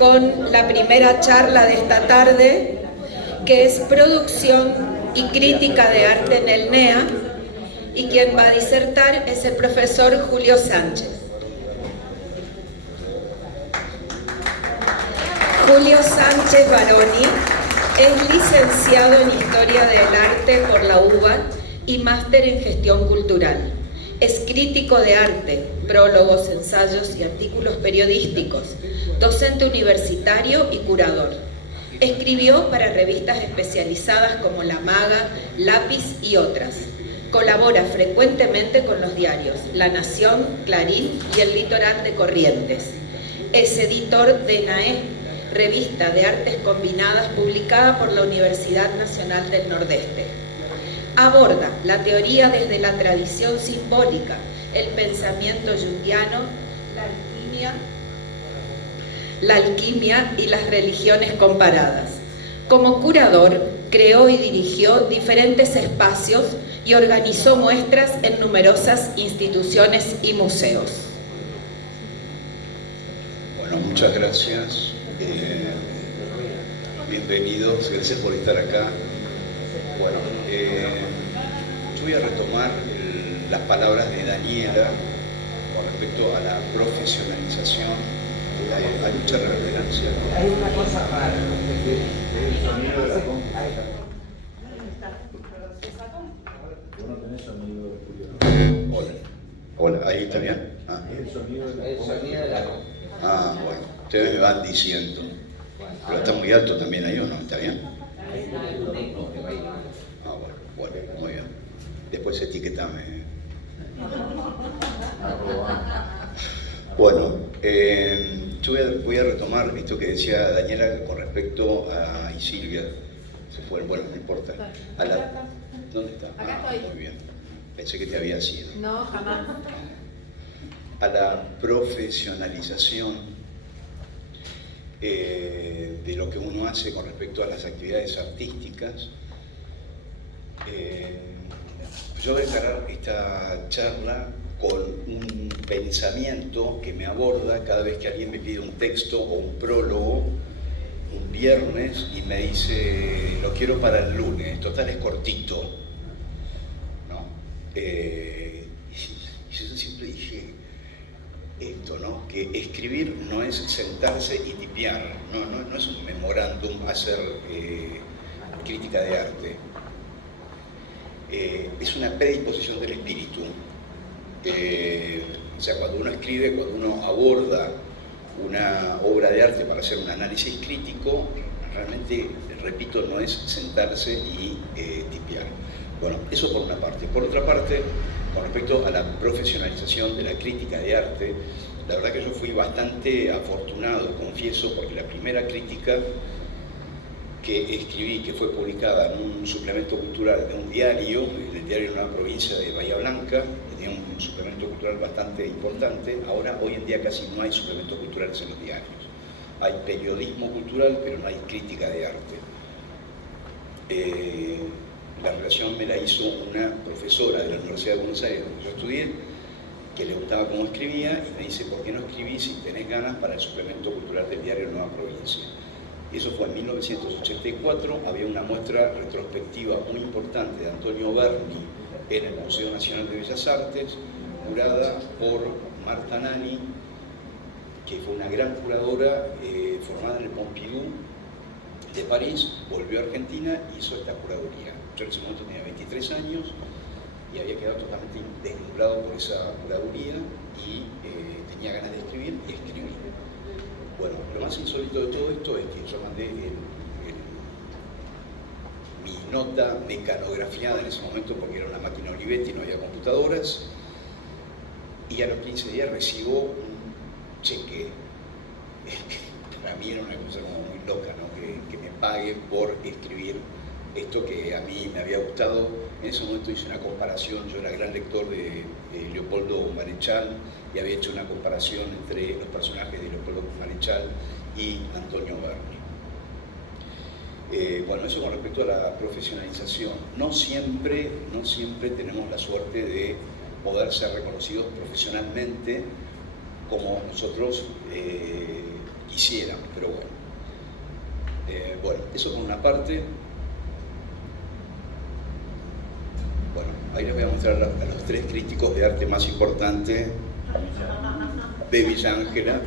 con la primera charla de esta tarde, que es Producción y Crítica de Arte en el NEA, y quien va a disertar es el profesor Julio Sánchez. Julio Sánchez Baroni es licenciado en Historia del Arte por la UBA y máster en Gestión Cultural. Es crítico de arte, prólogos, ensayos y artículos periodísticos, docente universitario y curador. Escribió para revistas especializadas como La Maga, Lápiz y otras. Colabora frecuentemente con los diarios La Nación, Clarín y El Litoral de Corrientes. Es editor de NAE, revista de artes combinadas publicada por la Universidad Nacional del Nordeste. Aborda la teoría desde la tradición simbólica, el pensamiento junguiano, la alquimia y las religiones comparadas. Como curador, creó y dirigió diferentes espacios y organizó muestras en numerosas instituciones y museos. Bueno, muchas gracias. Bienvenidos, gracias por estar acá. Bueno, yo voy a retomar las palabras de Daniela con respecto a la profesionalización. Hay mucha reverencia. Hay una cosa rara, el sonido de la compu. Vos no tenés sonido de Julio. Hola, ahí está bien. Ah. El sonido de la compu. Ah, bueno, ustedes me van diciendo. Pero está muy alto también ahí, ¿o no? ¿Está bien? Ah, bueno, muy bien. Después etiquetame. Bueno, yo voy a retomar esto que decía Daniela con respecto a y Silvia. Se fue, bueno, no importa. ¿Dónde está? Acá estoy. Muy bien. Pensé que te había ido. No, jamás. A la profesionalización de lo que uno hace con respecto a las actividades artísticas. Yo voy a encarar esta charla con un pensamiento que me aborda cada vez que alguien me pide un texto o un prólogo un viernes y me dice lo quiero para el lunes, total es cortito, ¿no? Y yo siempre dije esto, ¿no? Que escribir no es sentarse y tipear, no es un memorándum, hacer crítica de arte. Es una predisposición del espíritu. O sea, cuando uno escribe, cuando uno aborda una obra de arte para hacer un análisis crítico, realmente, repito, no es sentarse y tipear. Bueno, eso por una parte. Por otra parte, con respecto a la profesionalización de la crítica de arte, la verdad que yo fui bastante afortunado, confieso, porque la primera crítica que escribí, que fue publicada en un suplemento cultural de un diario, el diario de una provincia de Bahía Blanca, tenía un suplemento cultural bastante importante. Ahora, hoy en día casi no hay suplementos culturales en los diarios. Hay periodismo cultural, pero no hay crítica de arte. La relación me la hizo una profesora de la Universidad de Buenos Aires, donde yo estudié, que le gustaba cómo escribía, y me dice, ¿por qué no escribís si tenés ganas para el suplemento cultural del diario Nueva Provincia? Y eso fue en 1984, había una muestra retrospectiva muy importante de Antonio Berni en el Museo Nacional de Bellas Artes, curada por Marta Nani, que fue una gran curadora formada en el Pompidou de París, volvió a Argentina y hizo esta curaduría. Yo en ese momento tenía 23 años y había quedado totalmente deslumbrado por esa curaduría y tenía ganas de escribir y escribí. Bueno, lo más insólito de todo esto es que yo mandé mi nota mecanografiada en ese momento porque era una máquina Olivetti, no había computadoras, y a los 15 días recibo un cheque. Para mí era una cosa como muy loca, ¿no? Que me paguen por escribir esto que a mí me había gustado. En ese momento hice una comparación, yo era gran lector de Leopoldo Marechal y había hecho una comparación entre los personajes de Leopoldo Marechal y Antonio Berni. Bueno, eso con respecto a la profesionalización. No siempre tenemos la suerte de poder ser reconocidos profesionalmente como nosotros quisieran, pero bueno. Bueno, eso por una parte. Bueno, ahí les voy a mostrar a los 3 críticos de arte más importantes de Villa Ángela.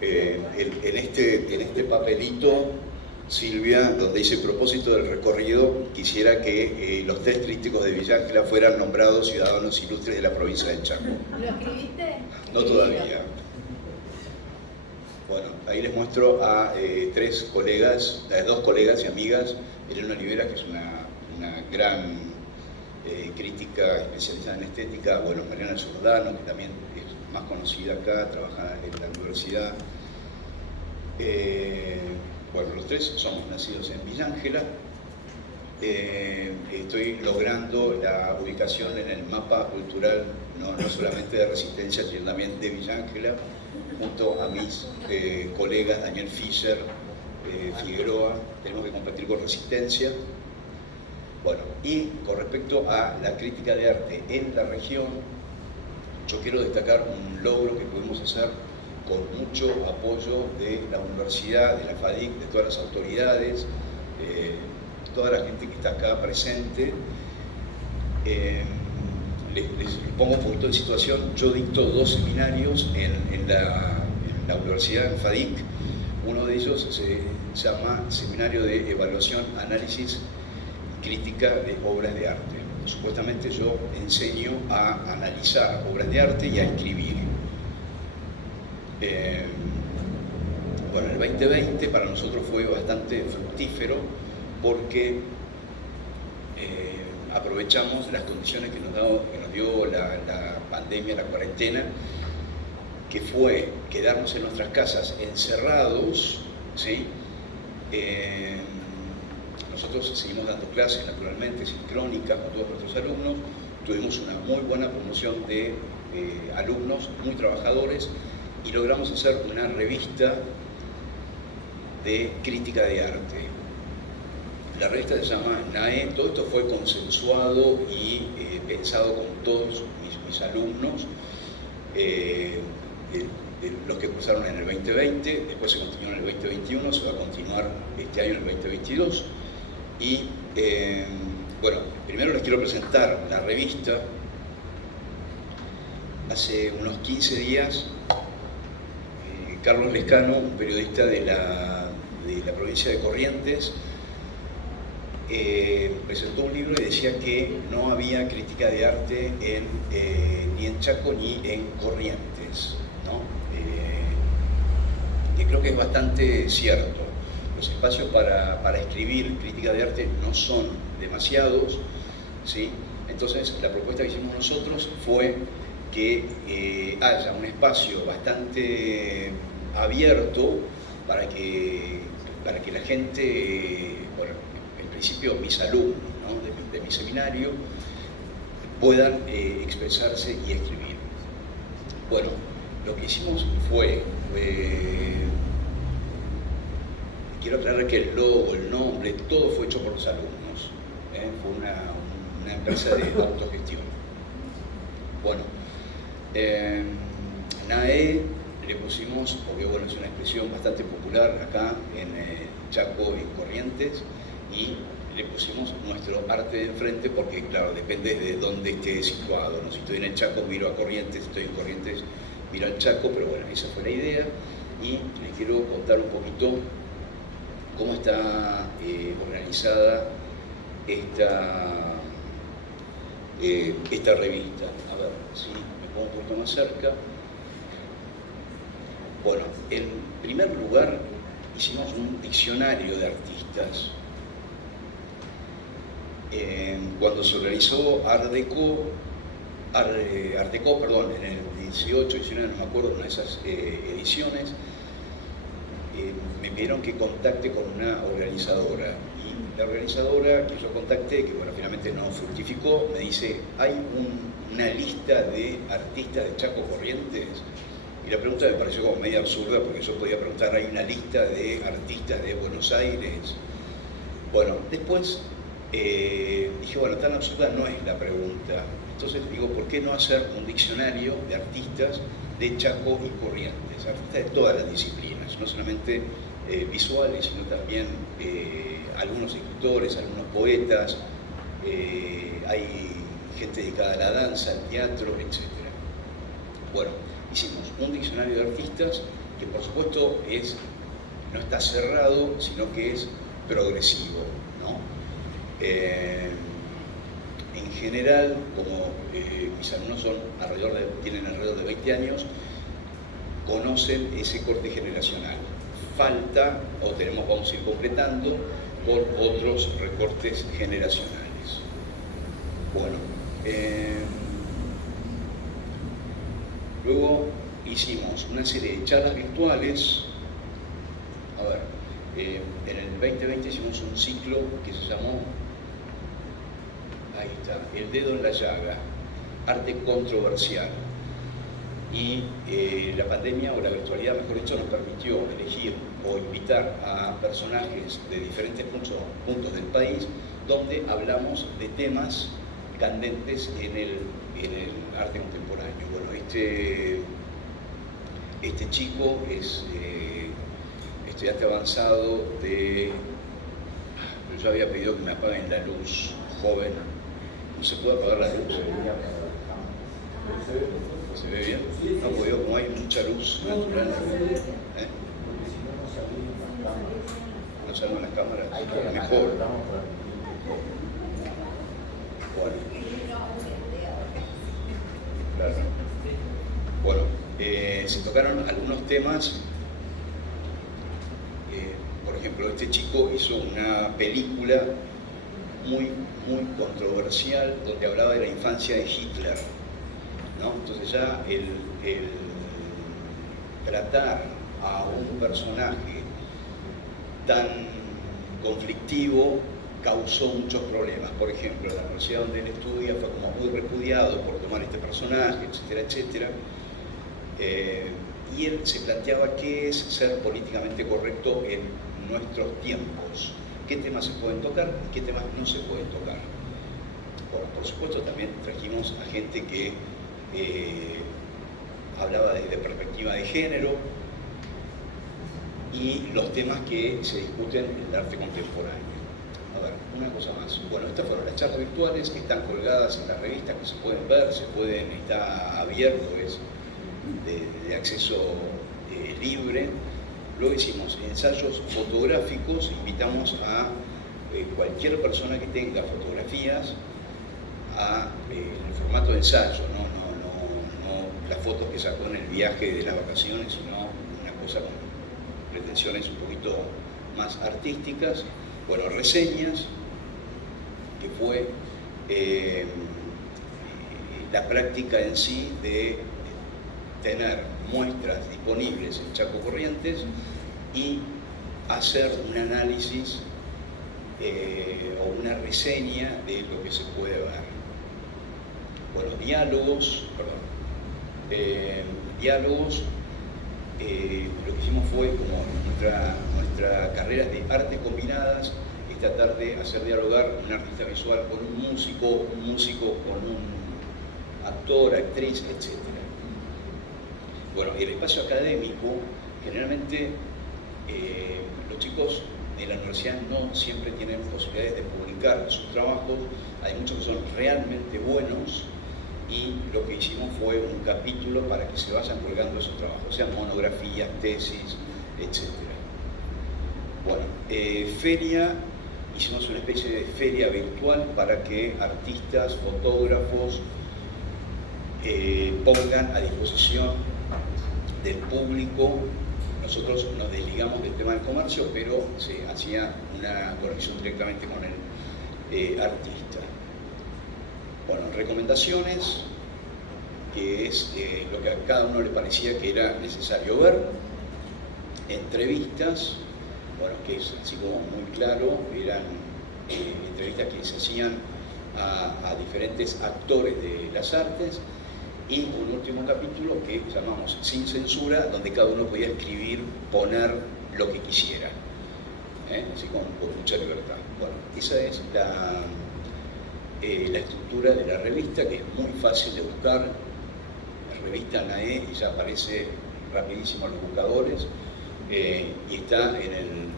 En este papelito, Silvia, donde dice propósito del recorrido, quisiera que los 3 críticos de Villa Ángela fueran nombrados ciudadanos ilustres de la provincia del Chaco. ¿Lo escribiste? No todavía. Bueno, ahí les muestro a 2 colegas y amigas, Elena Olivera, que es una gran crítica especializada en estética, bueno, Mariana Giordano, que también es más conocida acá, trabaja en la universidad. Bueno, los 3 somos nacidos en Villa Ángela. Estoy logrando la ubicación en el mapa cultural, no solamente de Resistencia, sino también de Villa Ángela, junto a mis colegas Daniel Fischer, Figueroa. Tenemos que competir con Resistencia. Bueno, y con respecto a la crítica de arte en la región, yo quiero destacar un logro que pudimos hacer con mucho apoyo de la universidad, de la FADIC, de todas las autoridades, toda la gente que está acá presente. Les pongo un poquito de situación. Yo dicto 2 seminarios en la universidad, en FADIC. Uno de ellos se llama Seminario de Evaluación, Análisis y Crítica de Obras de Arte. Supuestamente yo enseño a analizar obras de arte y a escribir. Bueno, el 2020 para nosotros fue bastante fructífero porque aprovechamos las condiciones que nos dio la pandemia, la cuarentena, que fue quedarnos en nuestras casas encerrados, ¿sí? Nosotros seguimos dando clases, naturalmente, sincrónicas con todos nuestros alumnos. Tuvimos una muy buena promoción de alumnos muy trabajadores y logramos hacer una revista de crítica de arte. La revista se llama NAE. Todo esto fue consensuado y pensado con todos mis alumnos, los que cursaron en el 2020, después se continuó en el 2021, se va a continuar este año en el 2022. Y bueno, primero les quiero presentar la revista. Hace unos 15 días, Carlos Lescano, un periodista de la provincia de Corrientes, presentó un libro y decía que no había crítica de arte ni en Chaco ni en Corrientes, ¿no? Que creo que es bastante cierto. Los espacios para escribir crítica de arte no son demasiados, ¿sí? Entonces la propuesta que hicimos nosotros fue que haya un espacio bastante abierto para que la gente, bueno, en principio mis alumnos, ¿no?, de mi seminario, puedan expresarse y escribir. Bueno, lo que hicimos fue, quiero aclarar que el logo, el nombre, todo fue hecho por los alumnos. Fue una empresa de autogestión. Bueno, NAE le pusimos, porque bueno, es una expresión bastante popular acá en Chaco y Corrientes, y le pusimos nuestro arte de enfrente porque, claro, depende de dónde esté situado, ¿no? Si estoy en el Chaco, miro a Corrientes, si estoy en Corrientes, miro al Chaco, pero bueno, esa fue la idea. Y les quiero contar un poquito cómo está organizada esta revista. A ver si me pongo un poquito más cerca. Bueno, en primer lugar hicimos un diccionario de artistas. Cuando se organizó Art Deco, en el 18, 19, no me acuerdo, una de esas ediciones, me pidieron que contacte con una organizadora. Y la organizadora que yo contacté, que bueno, finalmente no fructificó, me dice, hay una lista de artistas de Chaco Corrientes. Y la pregunta me pareció como media absurda, porque yo podía preguntar, hay una lista de artistas de Buenos Aires. Bueno, después dije, bueno, tan absurda no es la pregunta. Entonces digo, ¿por qué no hacer un diccionario de artistas de Chaco y Corrientes? Artistas de todas las disciplinas, no solamente visuales, sino también algunos escritores, algunos poetas, hay gente dedicada a la danza, al teatro, etc. Bueno, hicimos un diccionario de artistas que por supuesto no está cerrado, sino que es progresivo, ¿no? En general, como mis alumnos tienen alrededor de 20 años, conocen ese corte generacional. Falta, vamos a ir completando con otros recortes generacionales. Bueno, luego hicimos una serie de charlas virtuales. A ver, en el 2020 hicimos un ciclo que se llamó, ahí está, El dedo en la llaga, arte controversial. Y la pandemia, o la virtualidad, mejor dicho, nos permitió elegir o invitar a personajes de diferentes puntos del país, donde hablamos de temas candentes en el arte contemporáneo. Bueno, este chico es estudiante avanzado yo había pedido que me apaguen la luz, joven. ¿No se puede apagar la luz? ¿Se ve bien? No, porque como hay mucha luz natural. No salen las cámaras. Mejor. Bueno. Claro. Bueno, se tocaron algunos temas. Por ejemplo, este chico hizo una película muy controversial donde hablaba de la infancia de Hitler, ¿no? Entonces ya el tratar a un personaje tan conflictivo causó muchos problemas. Por ejemplo, la universidad donde él estudia fue como muy repudiado por tomar este personaje, etcétera, etcétera. Y él se planteaba qué es ser políticamente correcto en nuestros tiempos, qué temas se pueden tocar y qué temas no se pueden tocar. Bueno, por supuesto también trajimos a gente que hablaba desde perspectiva de género y los temas que se discuten en el arte contemporáneo. A ver, una cosa más. Bueno, estas fueron las charlas virtuales que están colgadas en las revistas, que se pueden ver, está abierto, es de acceso libre. Luego hicimos ensayos fotográficos, invitamos a cualquier persona que tenga fotografías en formato de ensayo, no las fotos que sacó en el viaje de las vacaciones, sino una cosa con pretensiones un poquito más artísticas. Bueno, reseñas, que fue la práctica en sí de tener muestras disponibles en Chaco Corrientes y hacer un análisis o una reseña de lo que se puede ver. Bueno, diálogos, lo que hicimos fue, como nuestra carrera de artes combinadas, es tratar de hacer dialogar un artista visual con un músico con un actor, actriz, etc. Bueno, el espacio académico, generalmente los chicos de la universidad no siempre tienen posibilidades de publicar sus trabajos, hay muchos que son realmente buenos y lo que hicimos fue un capítulo para que se vayan colgando esos trabajos, sean monografías, tesis, etc. Bueno, hicimos una especie de feria virtual para que artistas, fotógrafos pongan a disposición del público. Nosotros nos desligamos del tema del comercio, pero se hacía una conexión directamente con el artista. Bueno, recomendaciones, que es lo que a cada uno le parecía que era necesario ver. Entrevistas, bueno, que es así como muy claro, eran entrevistas que se hacían a diferentes actores de las artes. Y un último capítulo que llamamos Sin Censura, donde cada uno podía escribir, poner lo que quisiera, así con mucha libertad. Bueno, esa es la estructura de la revista, que es muy fácil de buscar. La revista NAE y ya aparece rapidísimo en los buscadores, y está en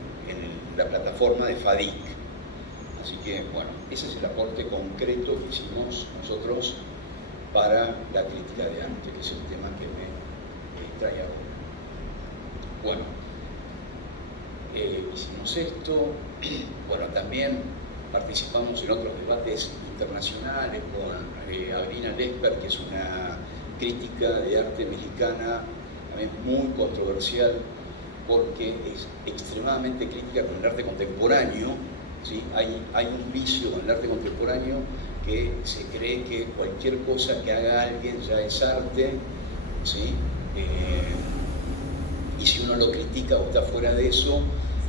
la plataforma de FADIC. Así que, bueno, ese es el aporte concreto que hicimos nosotros para la crítica de arte, que es el tema que me trae ahora. Bueno, hicimos esto. Bueno, también participamos en otros debates internacionales con Abrina Lesper, que es una crítica de arte mexicana también muy controversial, porque es extremadamente crítica con el arte contemporáneo. ¿Sí? Hay un vicio con el arte contemporáneo, que se cree que cualquier cosa que haga alguien ya es arte, ¿sí? Y si uno lo critica o está fuera de eso,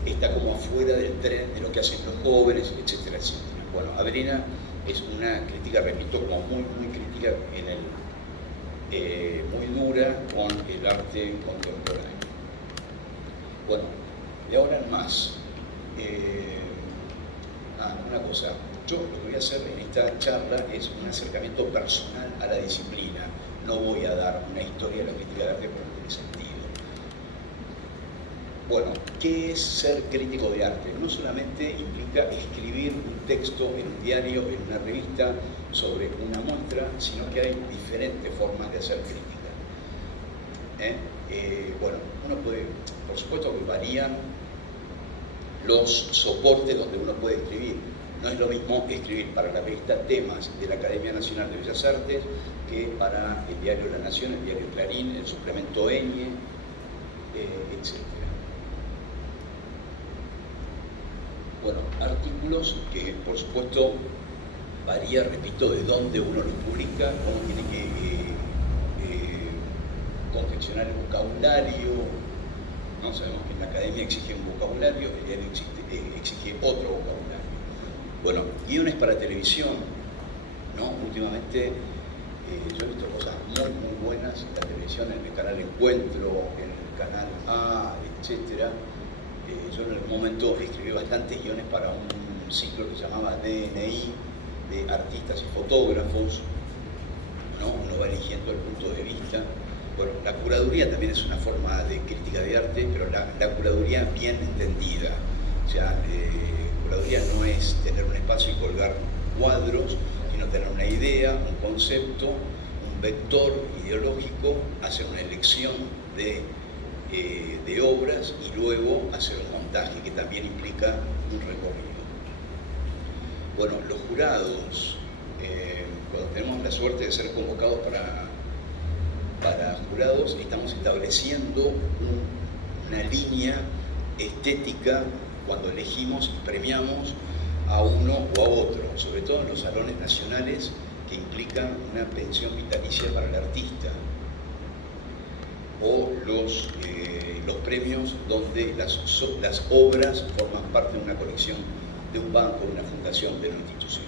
está como afuera del tren de lo que hacen los jóvenes, etcétera, etcétera. Bueno, Abrina es una crítica, repito, como muy crítica muy dura con el arte contemporáneo. Bueno, de ahora en más. Una cosa, yo lo que voy a hacer en esta charla es un acercamiento personal a la disciplina. No voy a dar una historia de la crítica de arte, porque no tiene sentido. Bueno, ¿qué es ser crítico de arte? No solamente implica escribir un texto en un diario, en una revista, sobre una muestra, sino que hay diferentes formas de hacer crítica. Bueno, uno puede, por supuesto que varían los soportes donde uno puede escribir. No es lo mismo escribir para la revista Temas de la Academia Nacional de Bellas Artes que para el diario La Nación, el diario Clarín, el suplemento Eñe, etc. Bueno, artículos que, por supuesto, varía, repito, de dónde uno los publica, cómo tiene que confeccionar el vocabulario. No sabemos que en la academia exige un vocabulario, el diario exige otro vocabulario. Bueno, guiones para televisión, ¿no? Últimamente yo he visto cosas muy buenas en la televisión, en el canal Encuentro, en el canal A, etc. Yo en algún momento escribí bastantes guiones para un ciclo que se llamaba DNI, de artistas y fotógrafos, ¿no? Uno va eligiendo el punto de vista. Bueno, la curaduría también es una forma de crítica de arte, pero la curaduría bien entendida. O sea, curaduría no es tener un espacio y colgar cuadros, sino tener una idea, un concepto, un vector ideológico, hacer una elección de obras y luego hacer un montaje, que también implica un recorrido. Bueno, los jurados, cuando tenemos la suerte de ser convocados para jurados, estamos estableciendo una línea estética cuando elegimos y premiamos a uno o a otro, sobre todo en los salones nacionales que implican una pensión vitalicia para el artista, o los premios donde las obras forman parte de una colección de un banco, de una fundación, de una institución.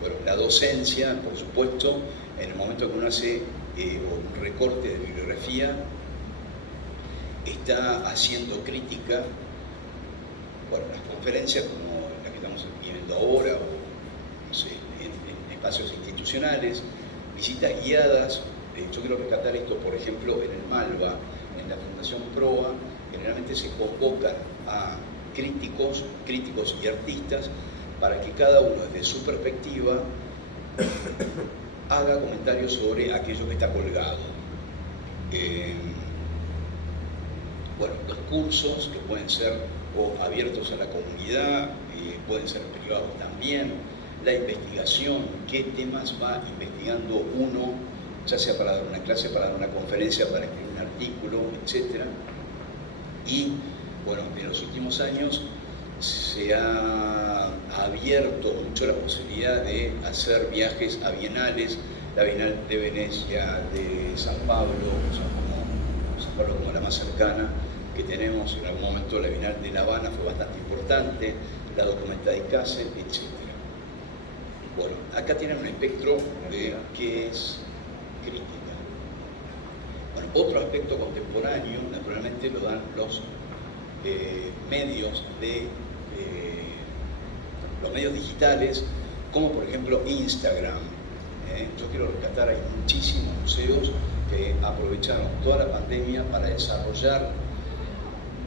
Bueno, la docencia, por supuesto, en el momento que uno hace un recorte de bibliografía, está haciendo crítica. Bueno, las conferencias como la que estamos viviendo ahora, o no sé, en espacios institucionales, visitas guiadas. Yo quiero rescatar esto, por ejemplo, en el Malva, en la Fundación Proa, generalmente se convocan a críticos y artistas para que cada uno desde su perspectiva haga comentarios sobre aquello que está colgado. Bueno, los cursos que pueden ser o abiertos a la comunidad, pueden ser privados también, la investigación, qué temas va investigando uno, ya sea para dar una clase, para dar una conferencia, para escribir un artículo, etc. Y bueno, en los últimos años se ha abierto mucho la posibilidad de hacer viajes a bienales, la Bienal de Venecia, de San Pablo como la más cercana que tenemos. En algún momento la Bienal de La Habana fue bastante importante, la Documenta de Kassel, etc. Bueno, acá tienen un espectro de qué es crítica. Bueno, otro aspecto contemporáneo, naturalmente, lo dan los medios digitales, como por ejemplo Instagram. Yo quiero rescatar, hay muchísimos museos que aprovecharon toda la pandemia para desarrollar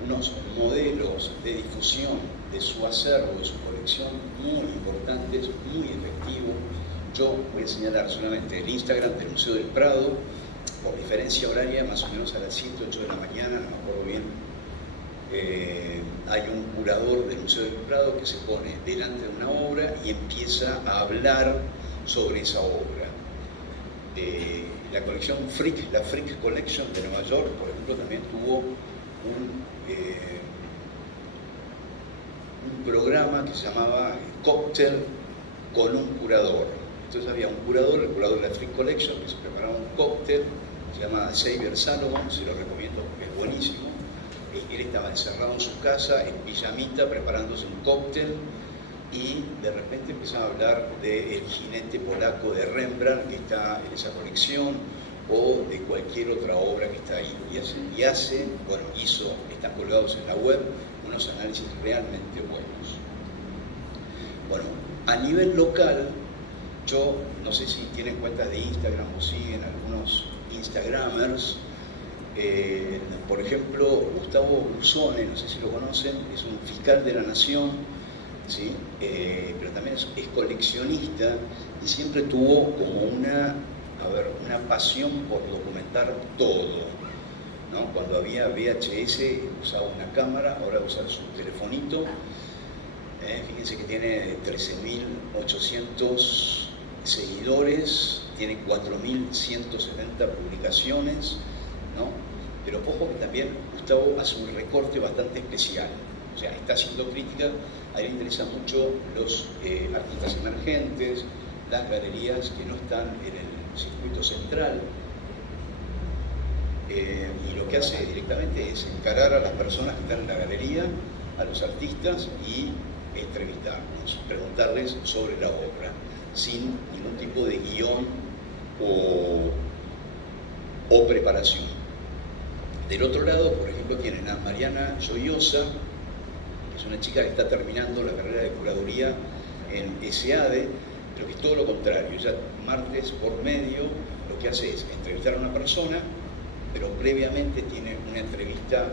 unos modelos de difusión de su acervo, de su colección muy importantes, muy efectivos. Yo voy a señalar solamente el Instagram del Museo del Prado, por diferencia horaria, más o menos a las 7, 8 de la mañana, no me acuerdo bien. Hay un curador del Museo del Prado que se pone delante de una obra y empieza a hablar sobre esa obra. La colección Frick, la Frick Collection de Nueva York, por ejemplo, también tuvo un programa que se llamaba Cóctel con un curador. Entonces había un curador, el curador de la Frick Collection, que se preparaba un cóctel, se llama Xavier Salomon, se lo recomiendo porque es buenísimo. Él estaba encerrado en su casa, en pijamita, preparándose un cóctel, y de repente empezaba a hablar del jinete polaco de Rembrandt que está en esa colección, o de cualquier otra obra que está ahí. Están colgados en la web unos análisis realmente buenos. Bueno, a nivel local, yo no sé si tienen cuentas de Instagram o siguen algunos Instagramers. Por ejemplo, Gustavo Busone, no sé si lo conocen, es un fiscal de la Nación, ¿sí? Pero también es coleccionista y siempre tuvo como una pasión por documentar todo, ¿no? Cuando había VHS usaba una cámara, ahora usa su telefonito. Fíjense que tiene 13.800 seguidores, tiene 4.170 publicaciones, ¿no? Pero ojo que también Gustavo hace un recorte bastante especial, o sea, está haciendo crítica. A él le interesan mucho los artistas emergentes, las galerías que no están en el circuito central, y lo que hace directamente es encarar a las personas que están en la galería, a los artistas, y entrevistarlos, preguntarles sobre la obra, sin ningún tipo de guión o preparación. Del otro lado, por ejemplo, tienen a Mariana Joyosa, que es una chica que está terminando la carrera de curaduría en SEADE, pero que es todo lo contrario. Ella, martes por medio, lo que hace es entrevistar a una persona, pero previamente tiene una entrevista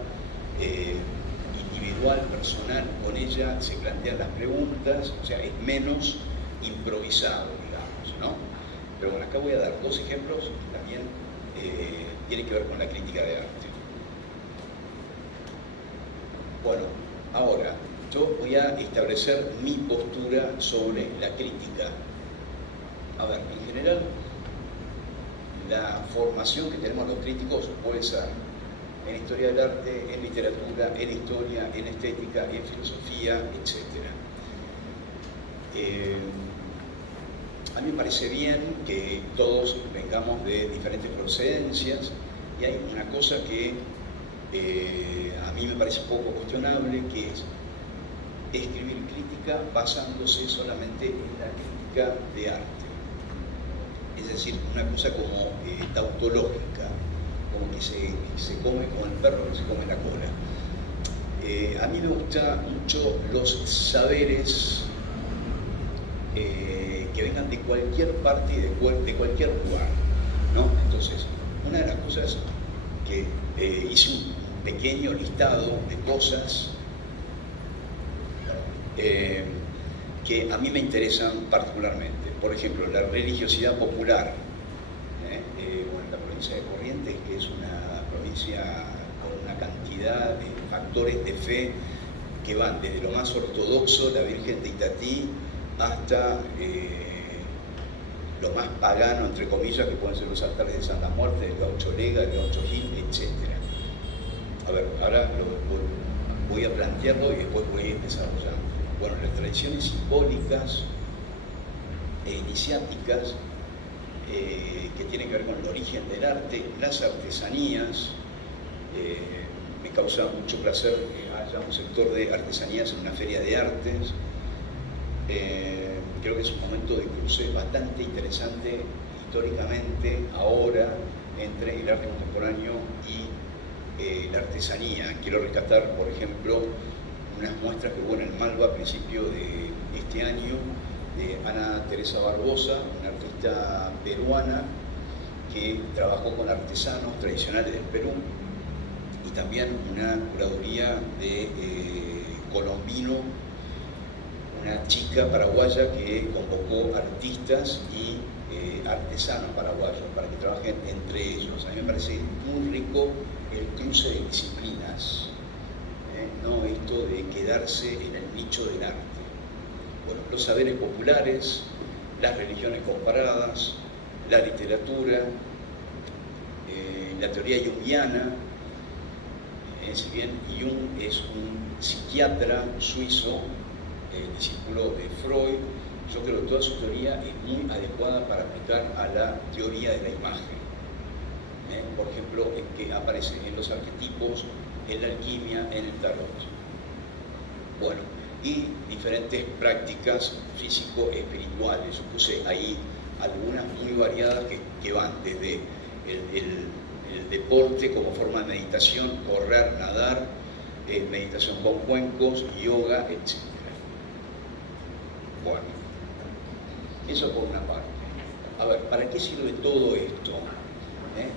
individual, personal, con ella, se plantean las preguntas, o sea, es menos improvisado, digamos, ¿no? Pero bueno, acá voy a dar dos ejemplos que también tienen que ver con la crítica de arte. Bueno, ahora, yo voy a establecer mi postura sobre la crítica. A ver, en general, la formación que tenemos los críticos puede ser en historia del arte, en literatura, en historia, en estética, en filosofía, etc. A mí me parece bien que todos vengamos de diferentes procedencias, y hay una cosa que a mí me parece un poco cuestionable, que es escribir crítica basándose solamente en la crítica de arte. Es decir, una cosa como tautológica, como que se come como el perro que se come la cola. A mí me gustan mucho los saberes que vengan de cualquier parte y de cualquier lugar, ¿no? Entonces, una de las cosas que hice un pequeño listado de cosas que a mí me interesan particularmente. Por ejemplo, la religiosidad popular. Bueno, la provincia de Corrientes, que es una provincia con una cantidad de factores de fe que van desde lo más ortodoxo, la Virgen de Itatí, hasta lo más pagano, entre comillas, que pueden ser los altares de Santa Muerte, del Gaucho Lega, del Gaucho Gil, etc. A ver, ahora voy a plantearlo y después voy a ir desarrollando. Bueno, las tradiciones simbólicas e iniciáticas que tienen que ver con el origen del arte, las artesanías. Me causa mucho placer que haya un sector de artesanías en una feria de artes. Creo que es un momento de cruce bastante interesante históricamente ahora entre el arte contemporáneo y la artesanía. Quiero rescatar, por ejemplo, unas muestras que hubo en el Malva a principio de este año, Ana Teresa Barbosa, una artista peruana que trabajó con artesanos tradicionales del Perú, y también una curaduría de Colombino, una chica paraguaya que convocó artistas y artesanos paraguayos para que trabajen entre ellos. A mí me parece muy rico el cruce de disciplinas, no esto de quedarse en el nicho del arte. Bueno, los saberes populares, las religiones comparadas, la literatura, la teoría junguiana. Si bien Jung es un psiquiatra suizo, discípulo de Freud, yo creo que toda su teoría es muy adecuada para aplicar a la teoría de la imagen. Por ejemplo, en que aparecen en los arquetipos, en la alquimia, en el tarot. Bueno, y diferentes prácticas físico-espirituales. Yo puse ahí algunas muy variadas que van desde el deporte como forma de meditación, correr, nadar, meditación con cuencos, yoga, etc. Bueno, eso por una parte. A ver, ¿para qué sirve todo esto?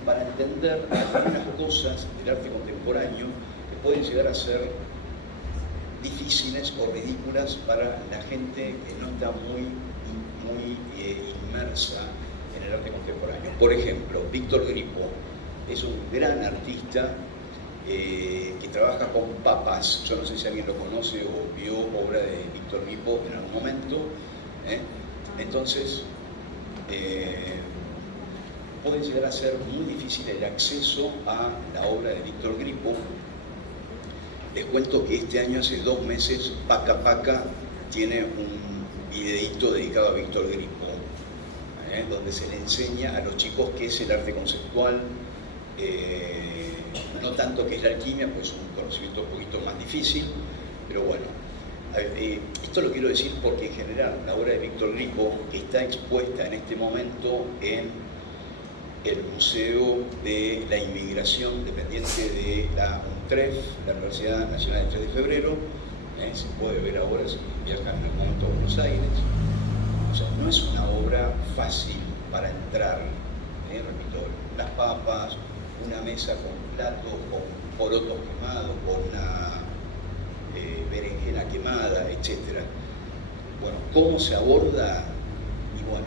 Para entender algunas cosas del arte contemporáneo que pueden llegar a ser difíciles o ridículas para la gente que no está muy inmersa en el arte contemporáneo. Por ejemplo, Víctor Grippo es un gran artista que trabaja con papas. Yo no sé si alguien lo conoce o vio obra de Víctor Grippo en algún momento. Entonces, puede llegar a ser muy difícil el acceso a la obra de Víctor Grippo. Les cuento que este año, hace 2 meses, Paca Paca tiene un videíto dedicado a Víctor Grippo, donde se le enseña a los chicos qué es el arte conceptual, no tanto qué es la alquimia, pues es un conocimiento un poquito más difícil, pero bueno. Esto lo quiero decir porque en general la obra de Víctor Grippo, que está expuesta en este momento en el Museo de la Inmigración, dependiente de la UNTREF, la Universidad Nacional del 3 de Febrero, se puede ver ahora si viajan en algún momento a Buenos Aires. O sea, no es una obra fácil para entrar, repito, las papas, una mesa con platos, con porotos quemados, con una berenjena quemada, etc. Bueno, ¿cómo se aborda? Y bueno,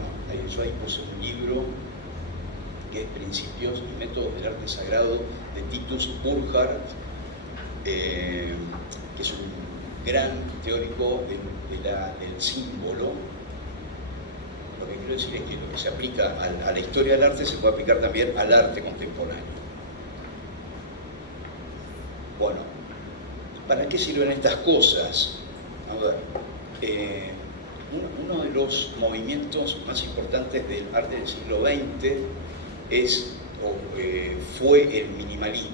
yo ahí puse un libro que es Principios y Métodos del Arte Sagrado de Titus Burkhardt, que es un gran teórico del símbolo. Lo que quiero decir es que lo que se aplica a la historia del arte se puede aplicar también al arte contemporáneo. Bueno, ¿para qué sirven estas cosas? A ver, uno de los movimientos más importantes del arte del siglo XX fue el minimalismo,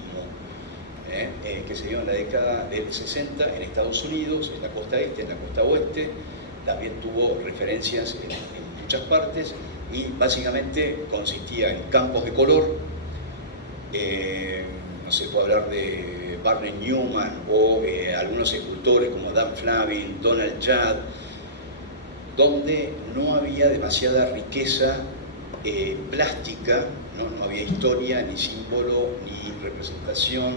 que se dio en la década del 60 en Estados Unidos, en la costa este, en la costa oeste. También tuvo referencias en muchas partes y básicamente consistía en campos de color. No se puede hablar de Barney Newman o algunos escultores como Dan Flavin, Donald Judd, donde no había demasiada riqueza plástica, no había historia, ni símbolo, ni representación,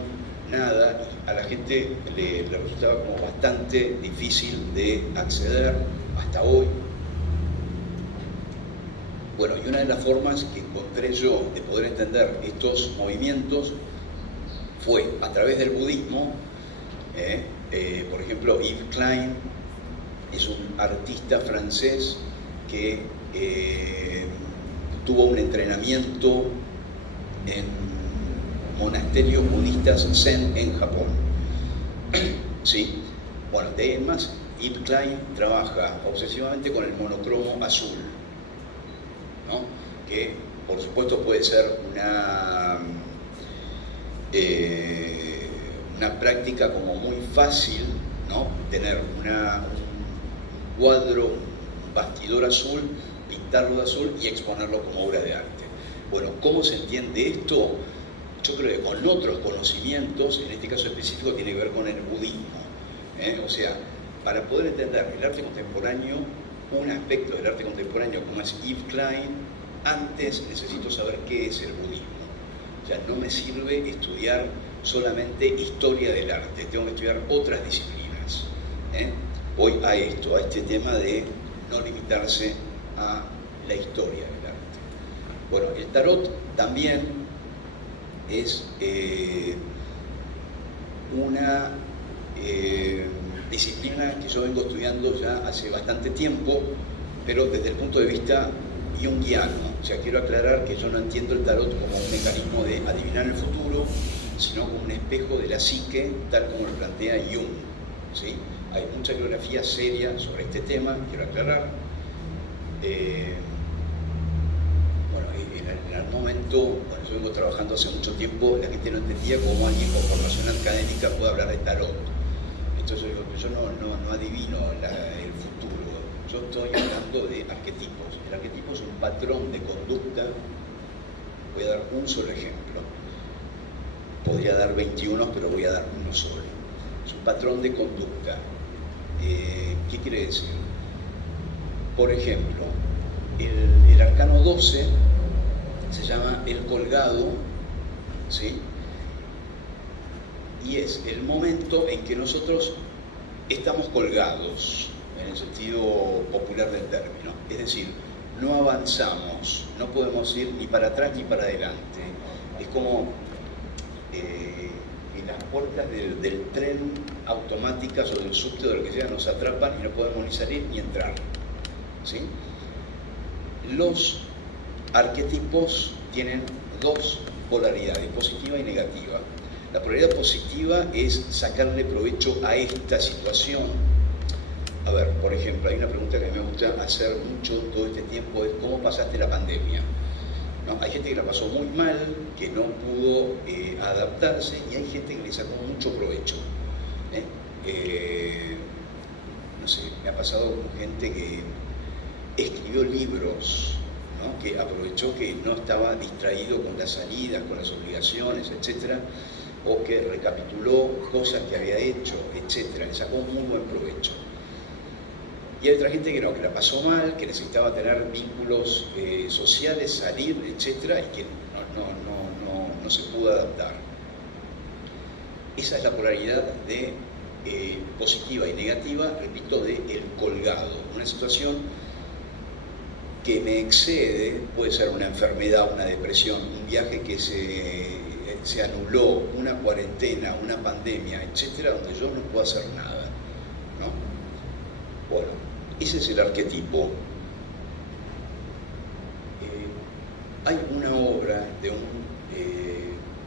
nada. A la gente le resultaba como bastante difícil de acceder hasta hoy. Bueno, y una de las formas que encontré yo de poder entender estos movimientos fue a través del budismo. Por ejemplo, Yves Klein es un artista francés que tuvo un entrenamiento en monasterios budistas Zen en Japón. ¿Sí? Bueno, de ahí en más, Yves Klein trabaja obsesivamente con el monocromo azul, ¿no? Que por supuesto puede ser una práctica como muy fácil, ¿no? Tener un cuadro, un bastidor azul, pintarlo de azul y exponerlo como obra de arte. Bueno, ¿cómo se entiende esto? Yo creo que con otros conocimientos, en este caso específico tiene que ver con el budismo. O sea, para poder entender el arte contemporáneo un aspecto del arte contemporáneo como es Yves Klein, antes necesito saber qué es el budismo. O sea, no me sirve estudiar solamente historia del arte, tengo que estudiar otras disciplinas. Voy a esto, a este tema de no limitarse a la historia del arte. Bueno, el tarot también es una disciplina que yo vengo estudiando ya hace bastante tiempo, pero desde el punto de vista junguiano. O sea, quiero aclarar que yo no entiendo el tarot como un mecanismo de adivinar el futuro, sino como un espejo de la psique, tal como lo plantea Jung. ¿Sí? Hay mucha bibliografía seria sobre este tema, quiero aclarar. Bueno, en algún momento, bueno, yo vengo trabajando hace mucho tiempo, la gente no entendía cómo alguien con formación académica puede hablar de tarot. Entonces yo no adivino el futuro, yo estoy hablando de arquetipos. El arquetipo es un patrón de conducta. Voy a dar un solo ejemplo. Podría dar 21, pero voy a dar uno solo. Es un patrón de conducta. ¿Qué quiere decir? Por ejemplo, el arcano 12 se llama el colgado, ¿sí? Y es el momento en que nosotros estamos colgados, en el sentido popular del término. Es decir, no avanzamos, no podemos ir ni para atrás ni para adelante. Es como en las puertas del tren automáticas o del subte o de lo que sea nos atrapan y no podemos ni salir ni entrar. ¿Sí? Los arquetipos tienen dos polaridades, positiva y negativa. La polaridad positiva es sacarle provecho a esta situación. A ver, por ejemplo, hay una pregunta que me gusta hacer mucho todo este tiempo, es ¿cómo pasaste la pandemia? ¿No? Hay gente que la pasó muy mal, que no pudo adaptarse, y hay gente que le sacó mucho provecho. No sé, me ha pasado con gente que escribió libros, ¿no? Que aprovechó que no estaba distraído con las salidas, con las obligaciones, etcétera, o que recapituló cosas que había hecho, etcétera, le sacó muy buen provecho. Y hay otra gente que no, que la pasó mal, que necesitaba tener vínculos sociales, salir, etcétera, y que no se pudo adaptar. Esa es la polaridad de positiva y negativa, repito, de el colgado. Una situación que me excede, puede ser una enfermedad, una depresión, un viaje que se anuló, una cuarentena, una pandemia, etcétera, donde yo no puedo hacer nada, ¿no? Bueno, ese es el arquetipo. Hay una obra de un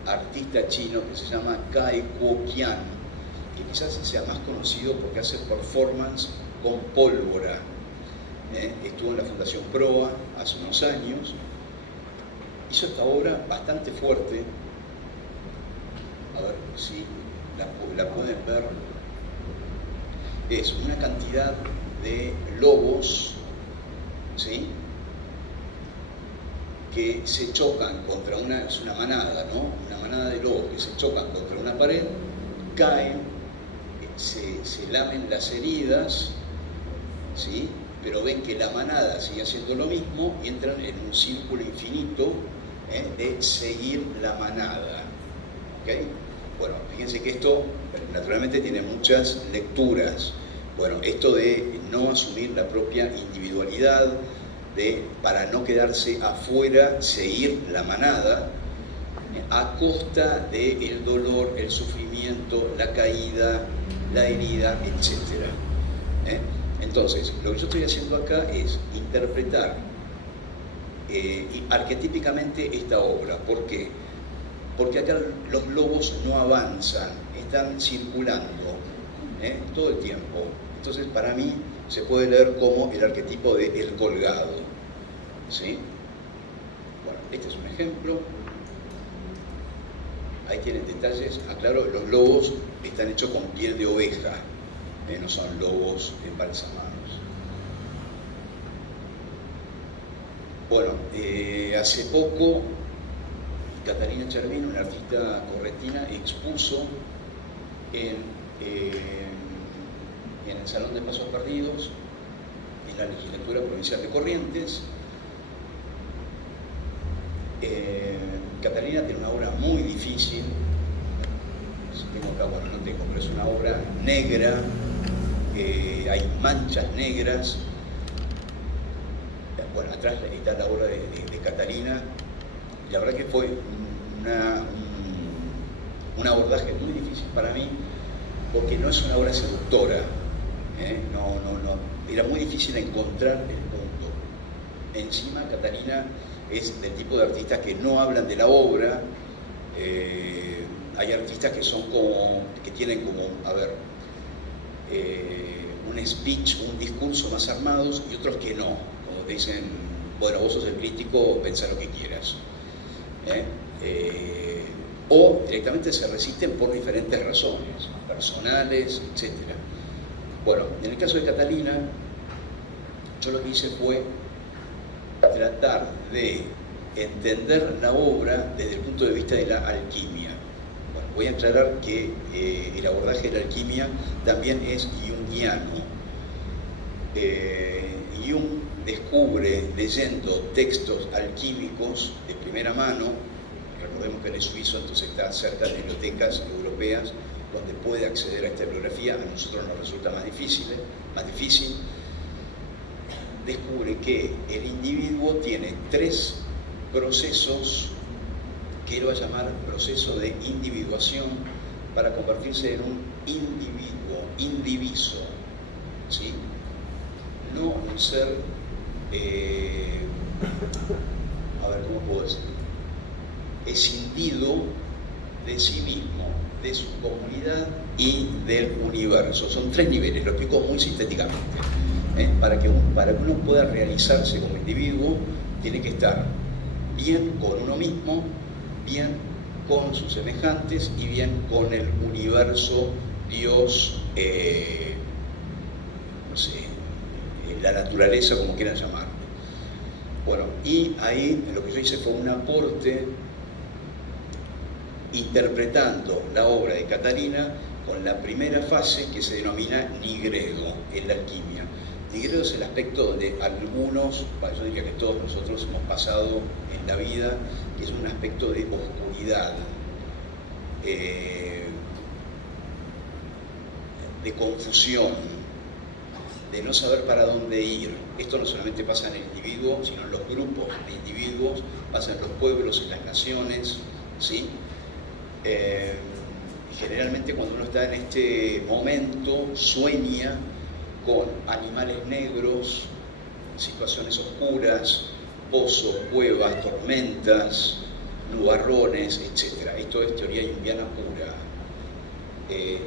artista chino que se llama Kai Kuo-Qian, que quizás sea más conocido porque hace performance con pólvora. Estuvo en la Fundación Proa hace unos años, hizo esta obra bastante fuerte. A ver si la pueden ver. Es una cantidad de lobos, ¿sí?, que se chocan contra es una manada, ¿no? Una manada de lobos que se chocan contra una pared, caen, se lamen las heridas, ¿sí?, pero ven que la manada sigue haciendo lo mismo y entran en un círculo infinito de seguir la manada. ¿Okay? Bueno, fíjense que esto naturalmente tiene muchas lecturas. Bueno, esto de no asumir la propia individualidad, para no quedarse afuera, seguir la manada, a costa del dolor, el sufrimiento, la caída, la herida, etc. Entonces, lo que yo estoy haciendo acá es interpretar arquetípicamente esta obra. ¿Por qué? Porque acá los lobos no avanzan, están circulando todo el tiempo. Entonces, para mí, se puede leer como el arquetipo de el colgado. ¿Sí? Bueno, este es un ejemplo. Ahí tienen detalles. Aclaro, los lobos están hechos con piel de oveja, no son lobos embalsamados. Bueno, hace poco Catalina Chervino, una artista correntina, expuso en el Salón de Pasos Perdidos en la legislatura provincial de Corrientes. Catalina tiene una obra muy difícil, tengo acá, bueno, no tengo, pero es una obra negra, hay manchas negras. Bueno, atrás está la obra de Catalina, y la verdad que fue un abordaje muy difícil para mí, porque no es una obra seductora, no, era muy difícil encontrar el punto. Encima, Catalina es del tipo de artistas que no hablan de la obra. Hay artistas que son como, que tienen como, a ver, un speech, un discurso más armados, y otros que no, como te dicen, bueno, vos sos el crítico, pensá lo que quieras. O directamente se resisten por diferentes razones, personales, etc. Bueno, en el caso de Catalina, yo lo que hice fue tratar de entender la obra desde el punto de vista de la alquimia. Bueno, voy a aclarar que el abordaje de la alquimia también es junguiano. Jung descubre, leyendo textos alquímicos de primera mano, recordemos que él es suizo, entonces está cerca de bibliotecas europeas donde puede acceder a esta bibliografía. A nosotros nos resulta más difícil, descubre que el individuo tiene 3 procesos que él va a llamar proceso de individuación para convertirse en un individuo, indiviso, ¿sí? No un ser, a ver, ¿cómo puedo decir? Escindido de sí mismo, de su comunidad y del universo. Son 3 niveles, lo explico muy sintéticamente. Para que uno pueda realizarse como individuo, tiene que estar bien con uno mismo, bien con sus semejantes y bien con el universo, Dios, no sé, la naturaleza, como quieran llamarlo. Bueno, y ahí lo que yo hice fue un aporte interpretando la obra de Catalina con la primera fase que se denomina nigredo en la alquimia. Nigredo es el aspecto donde algunos, bueno, yo diría que todos nosotros hemos pasado en la vida, que es un aspecto de oscuridad, de confusión, de no saber para dónde ir. Esto no solamente pasa en el individuo, sino en los grupos de individuos, pasa en los pueblos, en las naciones, ¿sí? Generalmente cuando uno está en este momento sueña con animales negros, situaciones oscuras, pozos, cuevas, tormentas, nubarrones, etc. Esto es teoría junguiana pura.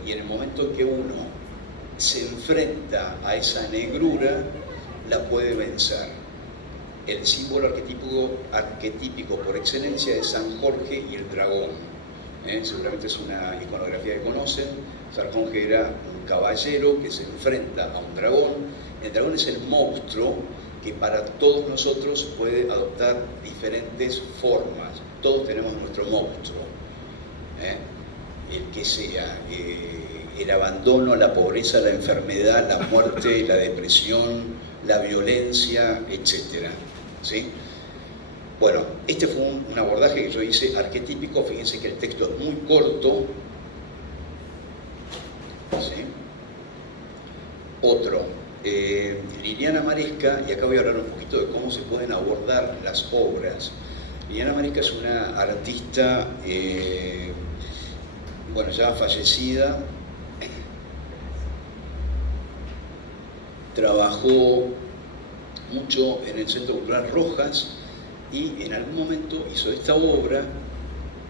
Y en el momento en que uno se enfrenta a esa negrura, la puede vencer. El símbolo arquetípico por excelencia es San Jorge y el dragón. Seguramente es una iconografía que conocen. San Jorge era un caballero que se enfrenta a un dragón. El dragón es el monstruo que para todos nosotros puede adoptar diferentes formas. Todos tenemos nuestro monstruo, el que sea, el abandono, la pobreza, la enfermedad, la muerte, la depresión, la violencia, etc. ¿Sí? Bueno, este fue un abordaje que yo hice arquetípico. Fíjense que el texto es muy corto. ¿Sí? Otro, Liliana Maresca, y acá voy a hablar un poquito de cómo se pueden abordar las obras. Liliana Maresca es una artista, bueno, ya fallecida. Trabajó mucho en el Centro Cultural Rojas y en algún momento hizo esta obra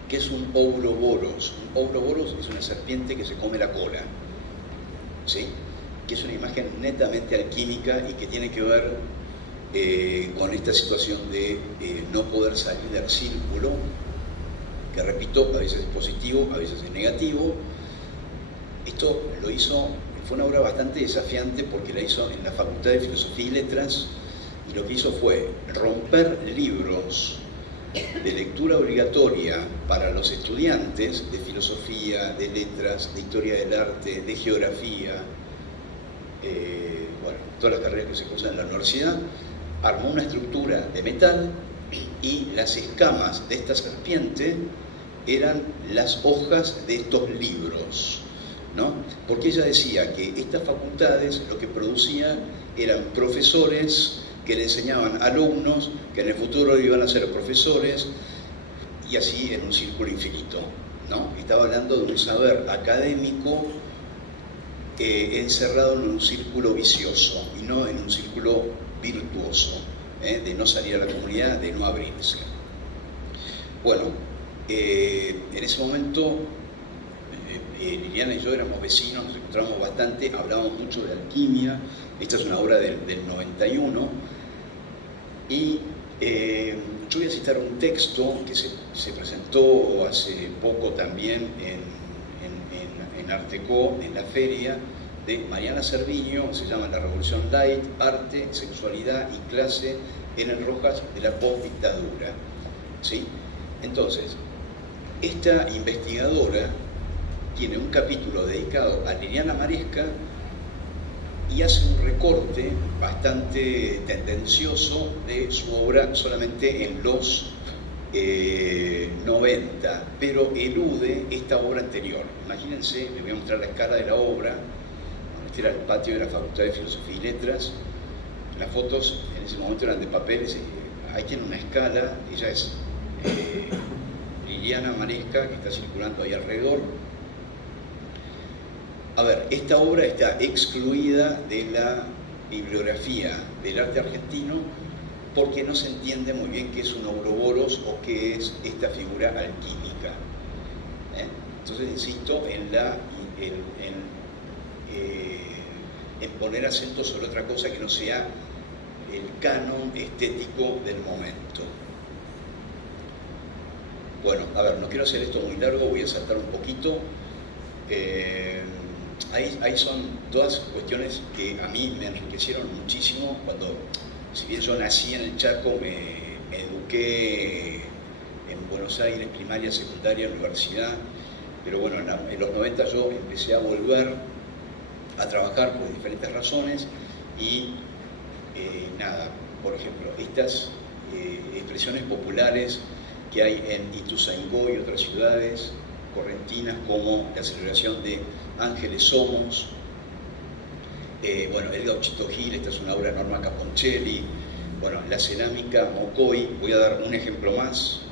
que es un ouroboros. Un ouroboros es una serpiente que se come la cola, ¿sí? Que es una imagen netamente alquímica y que tiene que ver con esta situación de no poder salir del círculo, que repito, a veces es positivo, a veces es negativo. Esto lo hizo, fue una obra bastante desafiante porque la hizo en la Facultad de Filosofía y Letras, y lo que hizo fue romper libros de lectura obligatoria para los estudiantes de filosofía, de letras, de historia del arte, de geografía, bueno, todas las carreras que se cursan en la universidad, armó una estructura de metal y las escamas de esta serpiente eran las hojas de estos libros, ¿no? Porque ella decía que estas facultades lo que producían eran profesores que le enseñaban alumnos que en el futuro iban a ser profesores, y así en un círculo infinito, ¿no? Estaba hablando de un saber académico encerrado en un círculo vicioso y no en un círculo virtuoso, de no salir a la comunidad, de no abrirse. Bueno, en ese momento Liliana y yo éramos vecinos, nos encontrábamos bastante, hablábamos mucho de alquimia. Esta es una obra del 91 y yo voy a citar un texto que se presentó hace poco también en Artecó, en la feria, de Mariana Cerviño, se llama La Revolución Light, Arte, Sexualidad y Clase en el Rojas de la Postdictadura, ¿sí? Entonces, esta investigadora tiene un capítulo dedicado a Liliana Maresca y hace un recorte bastante tendencioso de su obra solamente en los 90, pero elude esta obra anterior. Imagínense, les voy a mostrar la escala de la obra. Este era el patio de la Facultad de Filosofía y Letras. Las fotos en ese momento eran de papeles. Ahí tiene una escala. Ella es Liliana Maresca, que está circulando ahí alrededor. A ver, esta obra está excluida de la bibliografía del arte argentino porque no se entiende muy bien qué es un ouroboros o qué es esta figura alquímica. Entonces insisto en poner acento sobre otra cosa que no sea el canon estético del momento. Bueno, a ver, no quiero hacer esto muy largo, voy a saltar un poquito. Ahí son todas cuestiones que a mí me enriquecieron muchísimo cuando, si bien yo nací en el Chaco, me eduqué en Buenos Aires, primaria, secundaria, universidad, pero bueno, en los 90 yo empecé a volver a trabajar por diferentes razones y nada, por ejemplo, estas expresiones populares que hay en Ituzaingó y otras ciudades correntinas, como la celebración de Ángeles Somos, bueno, el Gauchito Gil, esta es una obra de Norma Caponcelli, bueno, la cerámica Mocoy. Voy a dar un ejemplo más.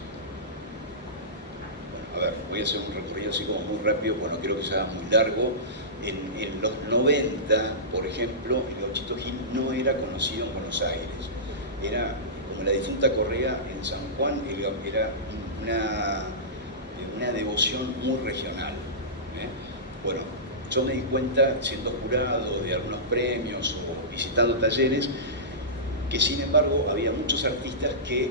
Bueno, a ver, voy a hacer un recorrido así como muy rápido, porque no quiero que sea muy largo. En los 90, por ejemplo, el Gauchito Gil no era conocido en Buenos Aires. Era como la difunta Correa en San Juan, era una devoción muy regional. Bueno, yo me di cuenta, siendo jurado de algunos premios o visitando talleres, que sin embargo había muchos artistas que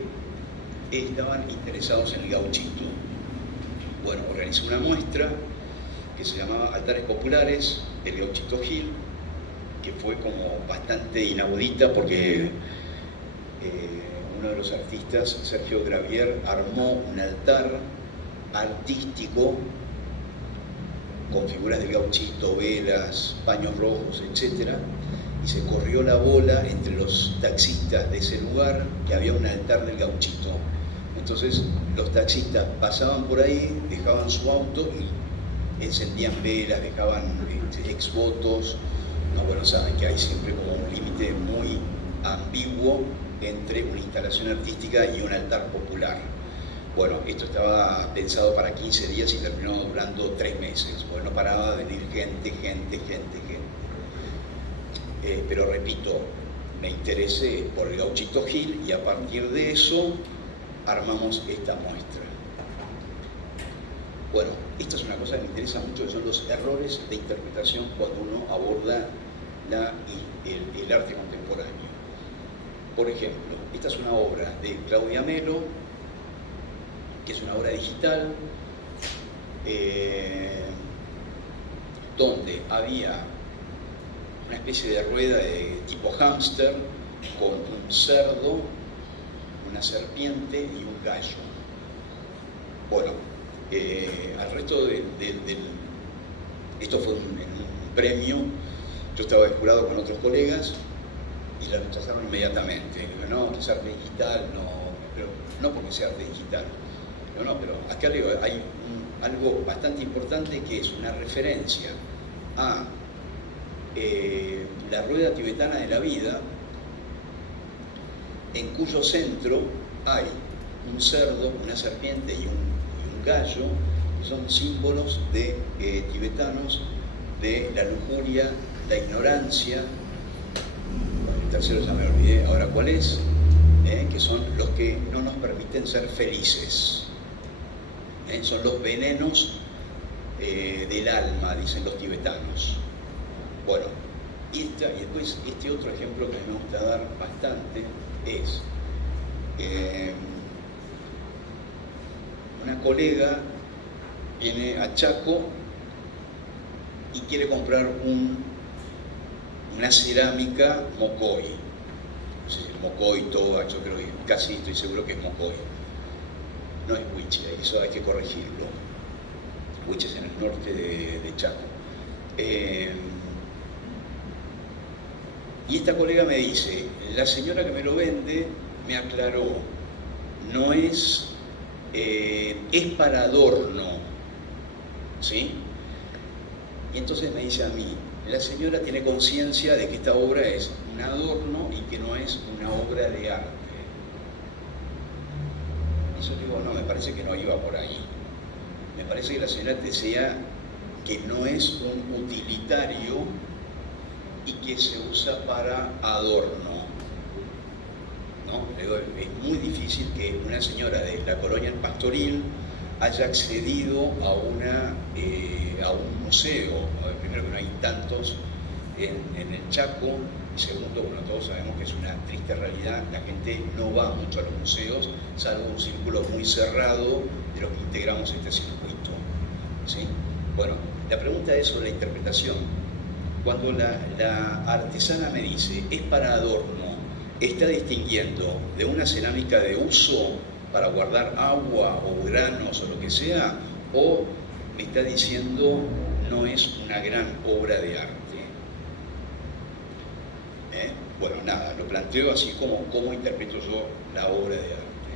estaban interesados en el gauchito. Bueno, organizé una muestra que se llamaba Altares Populares del Gauchito Gil, que fue como bastante inaudita porque uno de los artistas, Sergio Gravier, armó un altar artístico con figuras del gauchito, velas, paños rojos, etc. Y se corrió la bola entre los taxistas de ese lugar que había un altar del gauchito. Entonces los taxistas pasaban por ahí, dejaban su auto y encendían velas, dejaban exvotos. No, bueno, saben que hay siempre como un límite muy ambiguo entre una instalación artística y un altar popular. Bueno, esto estaba pensado para 15 días y terminó durando 3 meses, porque no paraba de venir gente. Pero repito, me interesé por el Gauchito Gil y a partir de eso armamos esta muestra. Bueno, esta es una cosa que me interesa mucho, que son los errores de interpretación cuando uno aborda el arte contemporáneo. Por ejemplo, esta es una obra de Claudia Melo, que es una obra digital, donde había una especie de rueda de tipo hámster con un cerdo, una serpiente y un gallo. Bueno, al resto esto fue un premio Yo estaba de jurado con otros colegas y la rechazaron inmediatamente. Digo, no, que es arte digital, no, pero no porque sea arte digital. No, pero acá hay algo bastante importante que es una referencia a la rueda tibetana de la vida, en cuyo centro hay un cerdo, una serpiente y un gallo, que son símbolos de tibetanos de la lujuria, la ignorancia. El tercero ya me olvidé ahora cuál es, que son los que no nos permiten ser felices. Son los venenos del alma, dicen los tibetanos. Bueno, y después este otro ejemplo que me gusta dar bastante es una colega viene a Chaco y quiere comprar una cerámica Mocoy. No sé si es Mocoy, Toba, yo creo que casi estoy seguro que es Mocoy. No es Huiche, eso hay que corregirlo. Huiche es en el norte de Chaco. Y esta colega me dice, la señora que me lo vende me aclaró, no es, es para adorno, ¿sí? Y entonces me dice a mí, la señora tiene conciencia de que esta obra es un adorno y que no es una obra de arte. Y yo digo, no, me parece que no iba por ahí. Me parece que la señora desea que no es un utilitario y que se usa para adorno, ¿no? Es muy difícil que una señora de la colonia El Pastoril haya accedido a un museo. Primero, que no hay tantos en el Chaco, y segundo, bueno, todos sabemos que es una triste realidad, la gente no va mucho a los museos, salvo un círculo muy cerrado de los que integramos este circuito, ¿sí? Bueno, la pregunta es sobre la interpretación. Cuando la artesana me dice, es para adorno, ¿está distinguiendo de una cerámica de uso para guardar agua o granos o lo que sea? ¿O me está diciendo, no es una gran obra de arte? Bueno, nada, lo planteo así como cómo interpreto yo la obra de arte.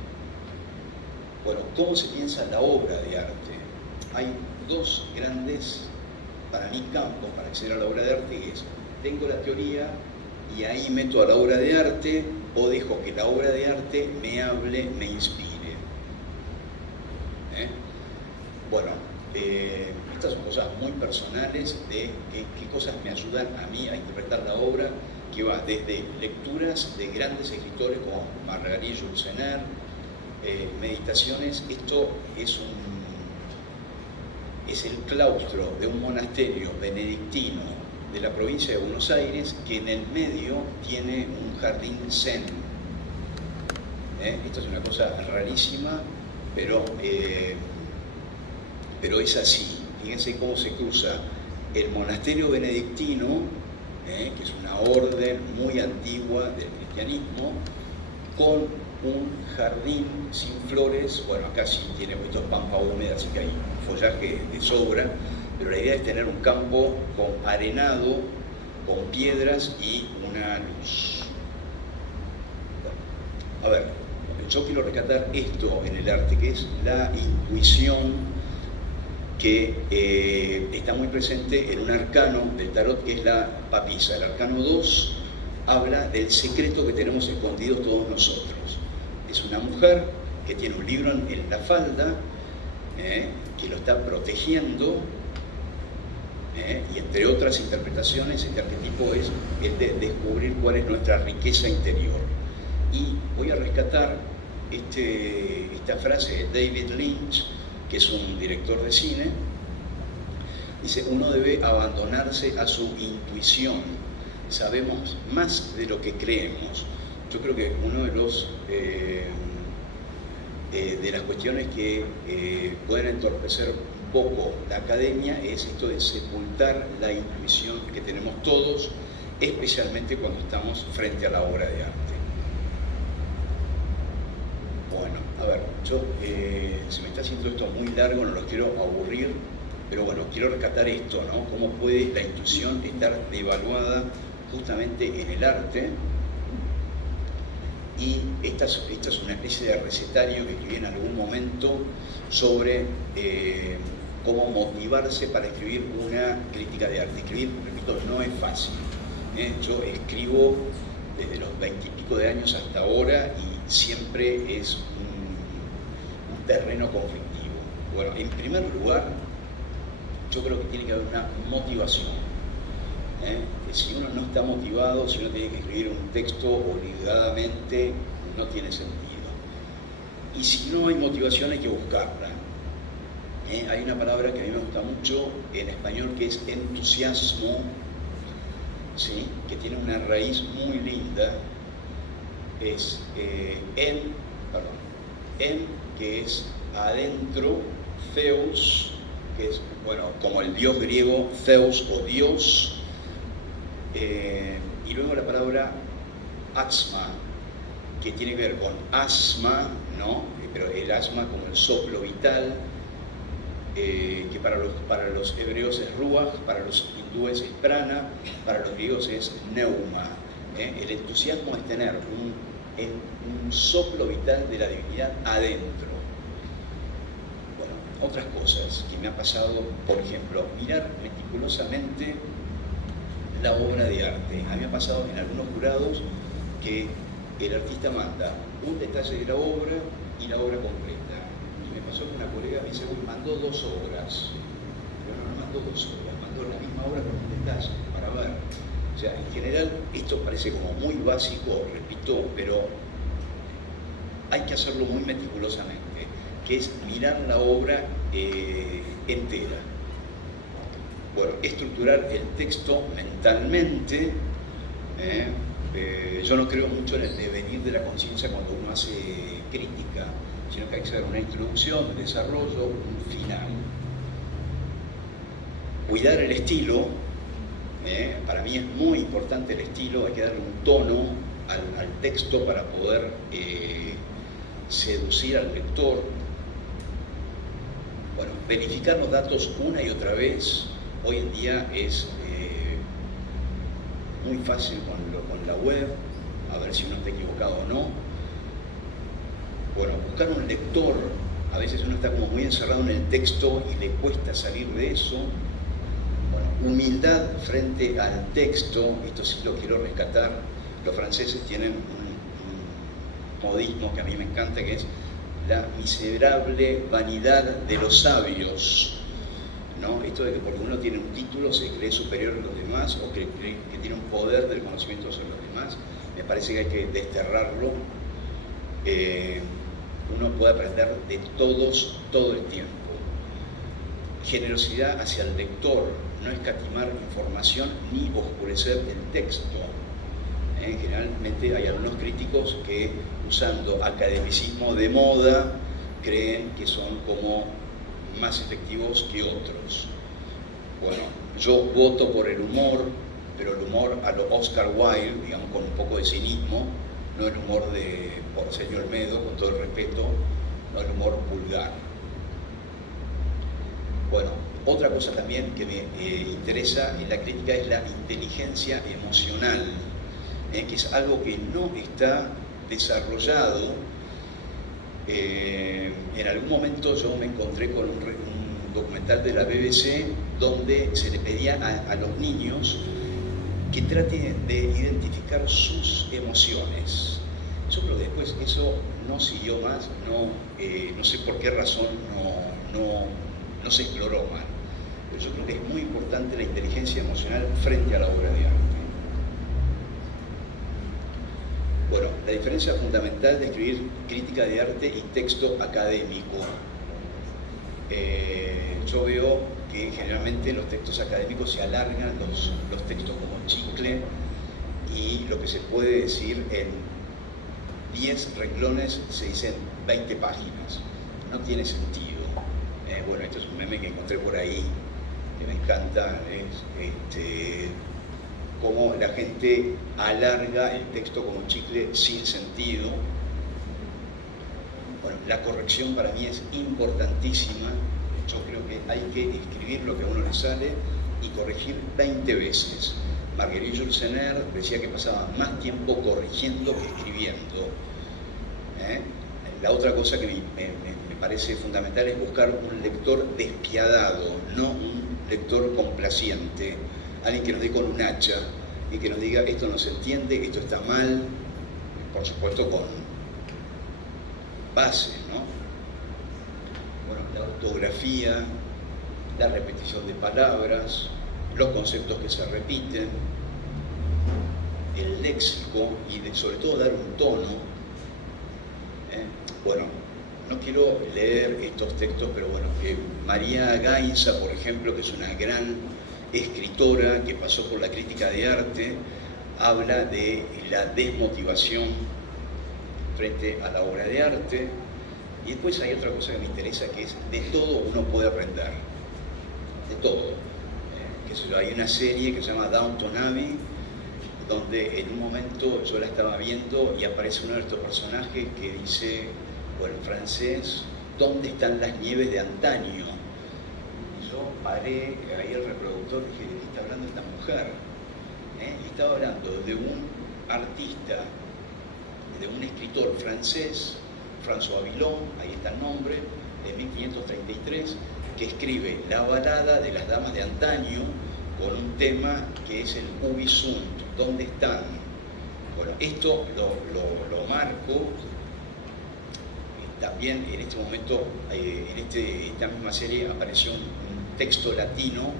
Bueno, ¿cómo se piensa la obra de arte? Hay dos grandes, para mí, campos para acceder a la obra de arte, que es, tengo la teoría y ahí meto a la obra de arte, o dejo que la obra de arte me hable, me inspire. Bueno, estas son cosas muy personales de qué cosas me ayudan a mí a interpretar la obra, que va desde lecturas de grandes escritores como Marguerite Yourcenar, meditaciones. Esto es el claustro de un monasterio benedictino de la provincia de Buenos Aires, que en el medio tiene un jardín zen. Esto es una cosa rarísima, pero es así. Fíjense cómo se cruza el monasterio benedictino, que es una orden muy antigua del cristianismo, con un jardín sin flores. Bueno, acá sí tiene puestos pampa húmeda, así que hay follaje de sobra, pero la idea es tener un campo con arenado, con piedras y una luz. Bueno, a ver, yo quiero rescatar esto en el arte, que es la intuición que está muy presente en un arcano del tarot, que es la papisa. El arcano 2 habla del secreto que tenemos escondido todos nosotros. Es una mujer que tiene un libro en la falda, que lo está protegiendo, y entre otras interpretaciones, este arquetipo es el de descubrir cuál es nuestra riqueza interior. Y voy a rescatar esta frase de David Lynch, que es un director de cine. Dice, uno debe abandonarse a su intuición. Sabemos más de lo que creemos. Yo creo que uno de las cuestiones que pueden entorpecer un poco la academia es esto de sepultar la intuición que tenemos todos, especialmente cuando estamos frente a la obra de arte. Bueno, a ver, se me está haciendo esto muy largo, no los quiero aburrir. Pero bueno, quiero rescatar esto, ¿no? Cómo puede la intuición estar devaluada justamente en el arte. Y esta es una especie de recetario que escribí en algún momento sobre cómo motivarse para escribir una crítica de arte. Escribir, repito, no es fácil. Yo escribo desde los 20 y pico de años hasta ahora y siempre es un terreno conflictivo. Bueno, en primer lugar, yo creo que tiene que haber una motivación. Si uno no está motivado, si uno tiene que escribir un texto obligadamente, no tiene sentido. Y si no hay motivación, hay que buscarla. Hay una palabra que a mí me gusta mucho en español que es entusiasmo, ¿sí? Que tiene una raíz muy linda. Es en, que es adentro, Zeus, que es, bueno, como el dios griego Zeus o Dios. Y luego la palabra asma, que tiene que ver con asma, ¿no? Pero el asma como el soplo vital, que para los hebreos es ruach, para los hindúes es prana, para los griegos es neuma. El entusiasmo es tener un soplo vital de la divinidad adentro. Bueno, otras cosas que me ha pasado, por ejemplo, mirar meticulosamente la obra de arte. A mí me ha pasado en algunos jurados que el artista manda un detalle de la obra y la obra completa. Y me pasó que una colega me dice, mandó 2 obras. Pero no mandó 2 obras, mandó la misma obra con un detalle para ver. O sea, en general esto parece como muy básico, repito, pero hay que hacerlo muy meticulosamente, que es mirar la obra entera. Bueno, estructurar el texto mentalmente. Yo no creo mucho en el devenir de la conciencia cuando uno hace crítica, sino que hay que hacer una introducción, un desarrollo, un final. Cuidar el estilo. Para mí es muy importante el estilo, hay que darle un tono al texto para poder seducir al lector. Bueno, verificar los datos una y otra vez. Hoy en día es muy fácil con la web, a ver si uno está equivocado o no. Bueno, buscar un lector, a veces uno está como muy encerrado en el texto y le cuesta salir de eso. Bueno, humildad frente al texto, esto sí lo quiero rescatar. Los franceses tienen un modismo que a mí me encanta, que es la miserable vanidad de los sabios. ¿No? Esto de que porque uno tiene un título se cree superior a los demás o que cree que tiene un poder del conocimiento sobre los demás, me parece que hay que desterrarlo. Uno puede aprender de todos todo el tiempo. Generosidad hacia el lector, no escatimar información ni oscurecer el texto. Generalmente hay algunos críticos que, usando academicismo de moda, creen que son como más efectivos que otros. Bueno, yo voto por el humor, pero el humor a lo Oscar Wilde, digamos, con un poco de cinismo, no el humor de Porcelio Olmedo, con todo el respeto, no el humor vulgar. Bueno, otra cosa también que me interesa en la crítica es la inteligencia emocional, que es algo que no está desarrollado. En algún momento yo me encontré con un documental de la BBC donde se le pedía a los niños que traten de identificar sus emociones. Yo creo que después eso no siguió más, no sé por qué razón no se exploró más. Pero yo creo que es muy importante la inteligencia emocional frente a la obra de arte. Bueno, la diferencia fundamental de escribir crítica de arte y texto académico. Yo veo que generalmente los textos académicos se alargan, los textos como chicle, y lo que se puede decir en 10 renglones se dicen 20 páginas. No tiene sentido. Bueno, esto es un meme que encontré por ahí, que me encanta, cómo la gente alarga el texto como chicle sin sentido. Bueno, la corrección para mí es importantísima. Yo creo que hay que escribir lo que a uno le sale y corregir 20 veces. Marguerite Jules Senner decía que pasaba más tiempo corrigiendo que escribiendo. La otra cosa que me parece fundamental es buscar un lector despiadado, no un lector complaciente, alguien que nos dé con un hacha y que nos diga esto no se entiende, esto está mal, por supuesto con bases, ¿no? Bueno, la ortografía, la repetición de palabras, los conceptos que se repiten, el léxico y sobre todo dar un tono. Bueno, no quiero leer estos textos, pero bueno, María Gainza, por ejemplo, que es una gran escritora que pasó por la crítica de arte, habla de la desmotivación frente a la obra de arte. Y después hay otra cosa que me interesa, que es de todo uno puede aprender, de todo. Hay una serie que se llama Downton Abbey, donde en un momento yo la estaba viendo y aparece uno de estos personajes que dice, bueno, en francés, ¿dónde están las nieves de antaño? Y yo paré ahí el reproductor y dije, ¿de qué está hablando esta mujer? Y estaba hablando de un artista, de un escritor francés, François Villon, ahí está el nombre, de 1533, que escribe la balada de las damas de antaño con un tema que es el Ubi Sunt, ¿dónde están? Bueno, esto lo marco. También en este momento, en esta misma serie apareció un texto latino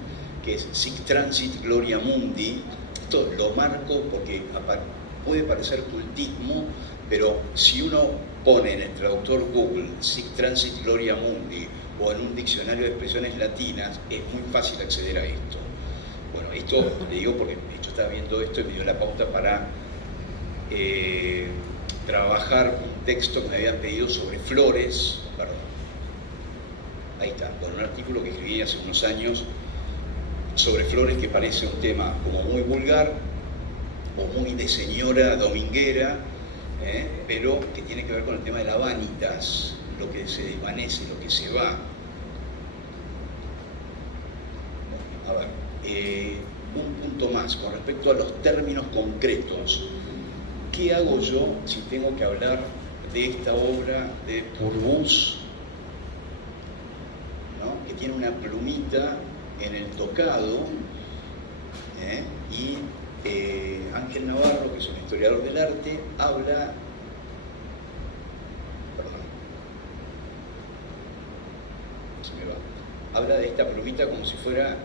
que es Sic Transit Gloria Mundi. Esto lo marco porque puede parecer cultismo, pero si uno pone en el traductor Google Sic Transit Gloria Mundi o en un diccionario de expresiones latinas, es muy fácil acceder a esto. Bueno, esto le digo porque yo estaba viendo esto y me dio la pauta para trabajar un texto que me habían pedido sobre flores, perdón, ahí está, con un artículo que escribí hace unos años sobre flores que parece un tema como muy vulgar o muy de señora dominguera, pero que tiene que ver con el tema de la vanitas, lo que se desvanece, lo que se va. A ver, un punto más con respecto a los términos concretos. ¿Qué hago yo si tengo que hablar de esta obra de Purvus, ¿no? Que tiene una plumita en el tocado, y Ángel Navarro, que es un historiador del arte, habla, habla de esta plumita como si fuera,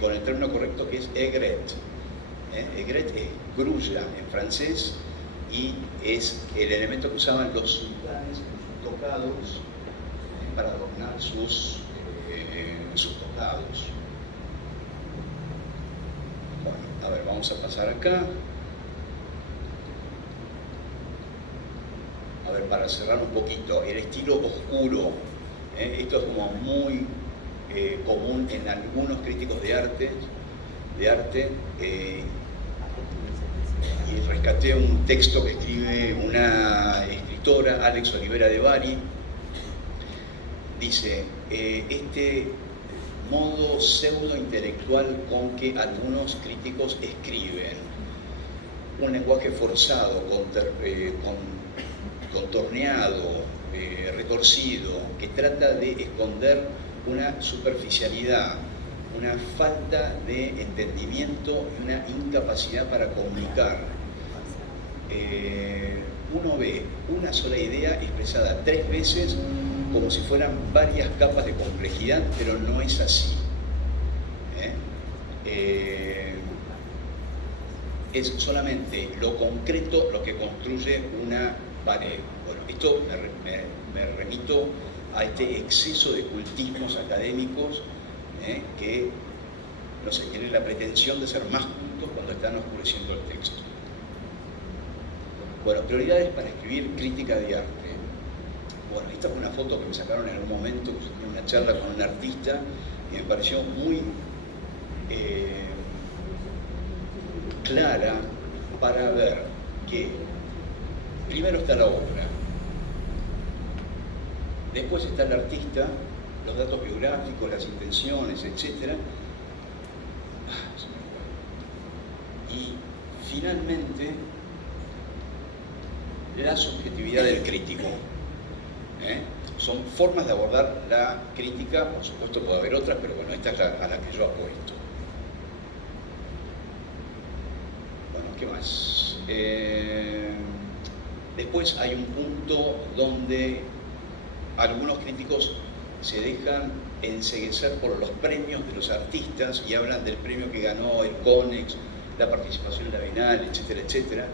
con el término correcto, que es aigrette. Aigrette es grulla en francés y es el elemento que usaban los sultanes en sus tocados para adornar sus tocados. Bueno, a ver, vamos a pasar acá. A ver, para cerrar un poquito, el estilo oscuro. Esto es como muy común en algunos críticos de arte. Y rescaté un texto que escribe una escritora, Alex Olivera de Bari. Dice, este modo pseudo-intelectual con que algunos críticos escriben, un lenguaje forzado, contorneado, retorcido, que trata de esconder una superficialidad, una falta de entendimiento y una incapacidad para comunicar. Uno ve una sola idea expresada 3 veces como si fueran varias capas de complejidad, pero no es así. Es solamente lo concreto lo que construye una pared. Bueno, esto me remito a este exceso de cultismos académicos que, no sé, tienen la pretensión de ser más cultos cuando están oscureciendo el texto. Bueno, prioridades para escribir crítica de arte. Bueno, esta fue una foto que me sacaron en algún momento, que tenía una charla con un artista y me pareció muy clara para ver que primero está la obra, después está el artista los datos biográficos, las intenciones, etc. Y finalmente, la subjetividad del crítico. Son formas de abordar la crítica, por supuesto puede haber otras, pero bueno, esta es a la que yo apuesto. Bueno, ¿qué más? Después hay un punto donde algunos críticos se dejan enceguecer por los premios de los artistas y hablan del premio que ganó el Conex, la participación en la Bienal, etcétera, etcétera.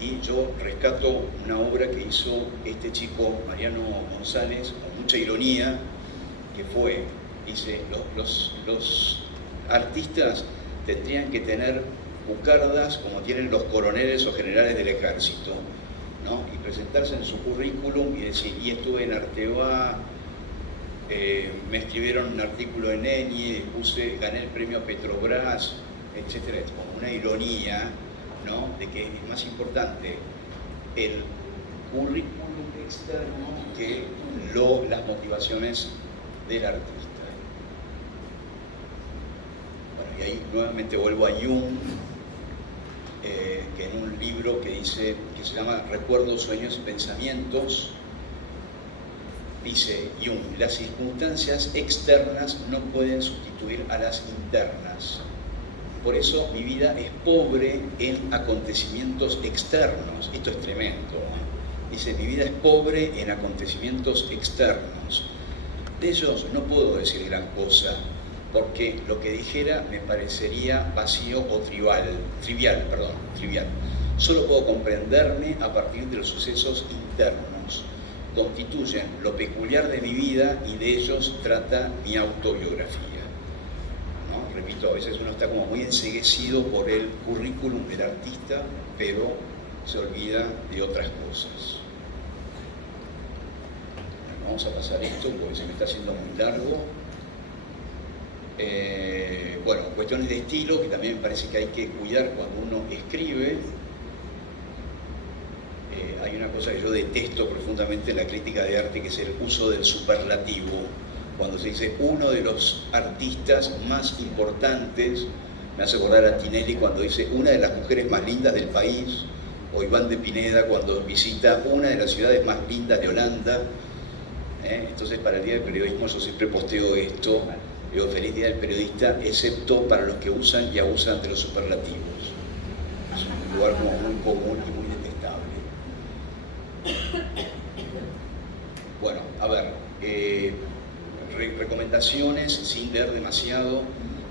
Y yo rescato una obra que hizo este chico, Mariano González, con mucha ironía, que fue, dice, los artistas tendrían que tener bucardas como tienen los coroneles o generales del ejército, ¿no? Y presentarse en su currículum y decir, y estuve en Arteba, me escribieron un artículo en ENI, gané el premio Petrobras, etcétera, como una ironía, ¿no? De que es más importante el currículum externo que las motivaciones del artista. Bueno, y ahí nuevamente vuelvo a Jung, que en un libro que se llama Recuerdos, Sueños y Pensamientos, dice Jung, las circunstancias externas no pueden sustituir a las internas. Por eso mi vida es pobre en acontecimientos externos. Esto es tremendo. Dice, mi vida es pobre en acontecimientos externos. De ellos no puedo decir gran cosa, porque lo que dijera me parecería vacío o trivial. Solo puedo comprenderme a partir de los sucesos internos. Constituyen lo peculiar de mi vida y de ellos trata mi autobiografía. ¿No? Repito, a veces uno está como muy enceguecido por el currículum del artista, pero se olvida de otras cosas. Bueno, vamos a pasar esto porque se me está haciendo muy largo. Bueno, cuestiones de estilo que también me parece que hay que cuidar cuando uno escribe. Hay una cosa que yo detesto profundamente en la crítica de arte, que es el uso del superlativo. Cuando se dice uno de los artistas más importantes, me hace acordar a Tinelli cuando dice una de las mujeres más lindas del país, o Iván de Pineda cuando visita una de las ciudades más lindas de Holanda. Entonces, para el Día del Periodismo yo siempre posteo esto, digo feliz Día del Periodista, excepto para los que usan y abusan de los superlativos. Es un lugar como muy común y muy detestable. Bueno, a ver, recomendaciones sin leer demasiado.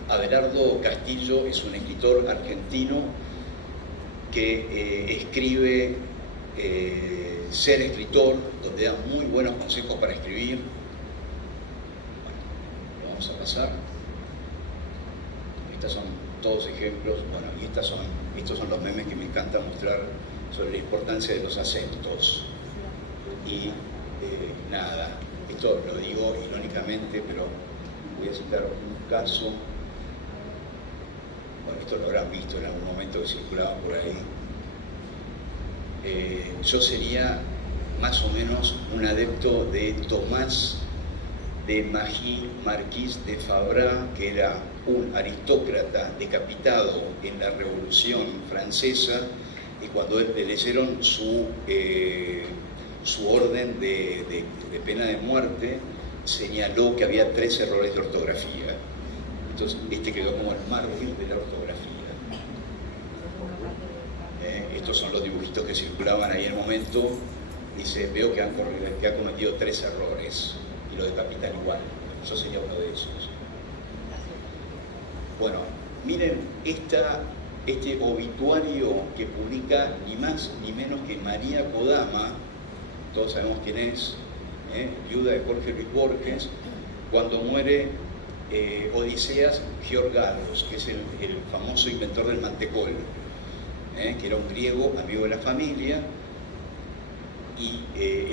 Abelardo Castillo es un escritor argentino que escribe Ser escritor, donde da muy buenos consejos para escribir. Bueno, vamos a pasar. Estos son todos ejemplos. Bueno, y estos son los memes que me encanta mostrar sobre la importancia de los acentos. Y nada, esto lo digo irónicamente, pero voy a citar un caso. Bueno, esto lo habrán visto en algún momento que circulaba por ahí. Yo sería más o menos un adepto de Tomás de Magie Marquis de Fabra, que era un aristócrata decapitado en la Revolución Francesa, y cuando le leyeron su orden de pena de muerte, señaló que había 3 errores de ortografía. Entonces, este quedó como el mártir de la ortografía. Estos son los dibujitos que circulaban ahí en el momento. Dice, veo que ha cometido 3 errores y lo decapitan igual. Yo sería uno de esos. Bueno, miren este obituario que publica ni más ni menos que María Kodama. Todos sabemos quién es, viuda de Jorge Luis Borges, cuando muere Odiseas Georgados, que es el famoso inventor del mantecol, que era un griego amigo de la familia. Y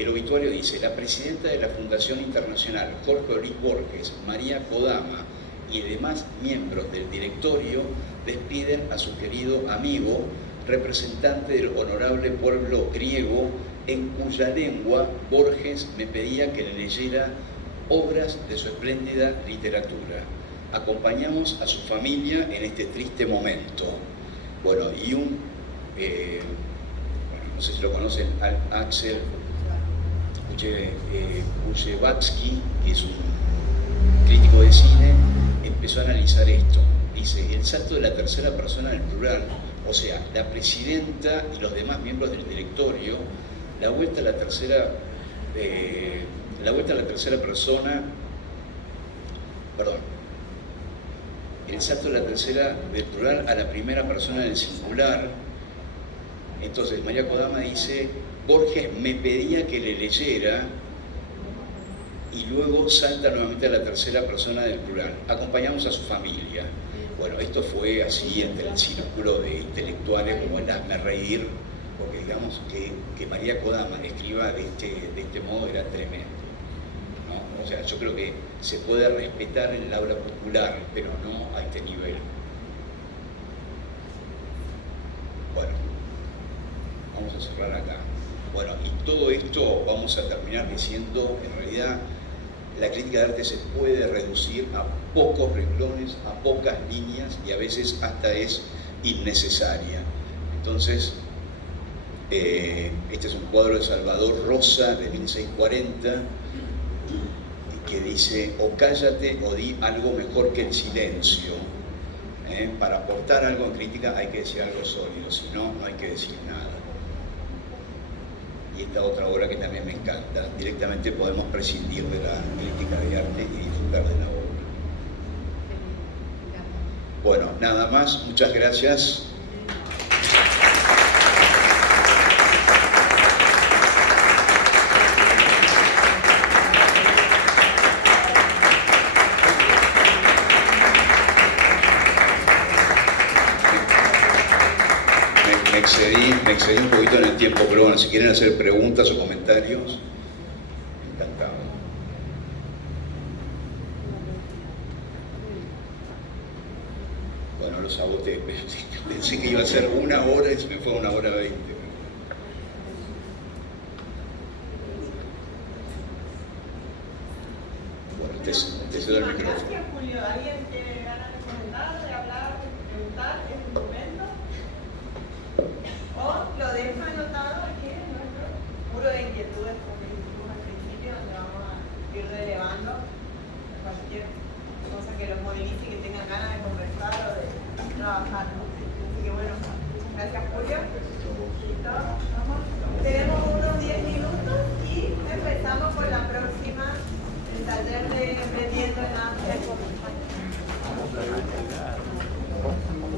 el obituario dice: la presidenta de la Fundación Internacional, Jorge Luis Borges, María Kodama, y demás miembros del directorio despiden a su querido amigo, representante del honorable pueblo griego, en cuya lengua Borges me pedía que le leyera obras de su espléndida literatura. Acompañamos a su familia en este triste momento. Bueno, y no sé si lo conocen, Axel Kuchevatsky, que es un crítico de cine, empezó a analizar esto. Dice, el salto de la tercera persona del plural, o sea, la presidenta y los demás miembros del directorio, la vuelta a la tercera persona, el salto de la tercera del plural a la primera persona del singular. Entonces María Kodama dice, Borges me pedía que le leyera, y luego salta nuevamente a la tercera persona del plural. Acompañamos a su familia. Bueno, esto fue así entre el círculo de intelectuales como el hazme reír, porque digamos que María Kodama escriba de este modo era tremendo, ¿no? O sea, yo creo que se puede respetar el aula popular, pero no a este nivel. Bueno, vamos a cerrar acá. Bueno, y todo esto vamos a terminar diciendo, en realidad, la crítica de arte se puede reducir a pocos renglones, a pocas líneas, y a veces hasta es innecesaria. Entonces, este es un cuadro de Salvador Rosa de 1640, que dice, o cállate o di algo mejor que el silencio. Para aportar algo en crítica hay que decir algo sólido, si no, no hay que decir nada. Y esta otra obra que también me encanta, directamente podemos prescindir de la crítica de arte y disfrutar de la obra. Bueno, nada más, muchas gracias. Me excedí un poquito en el tiempo, pero bueno, si quieren hacer preguntas o comentarios, encantado. Bueno, lo saboteé, pensé que iba a ser 1 hora y se me fue a 1 hora 20. Bueno, te cedo el micrófono. Gracias, Julio. ¿Alguien tiene ganas de comentar, de hablar, de preguntar? ¿Es un momento? ¿O lo dejo anotado aquí en nuestro muro de inquietud?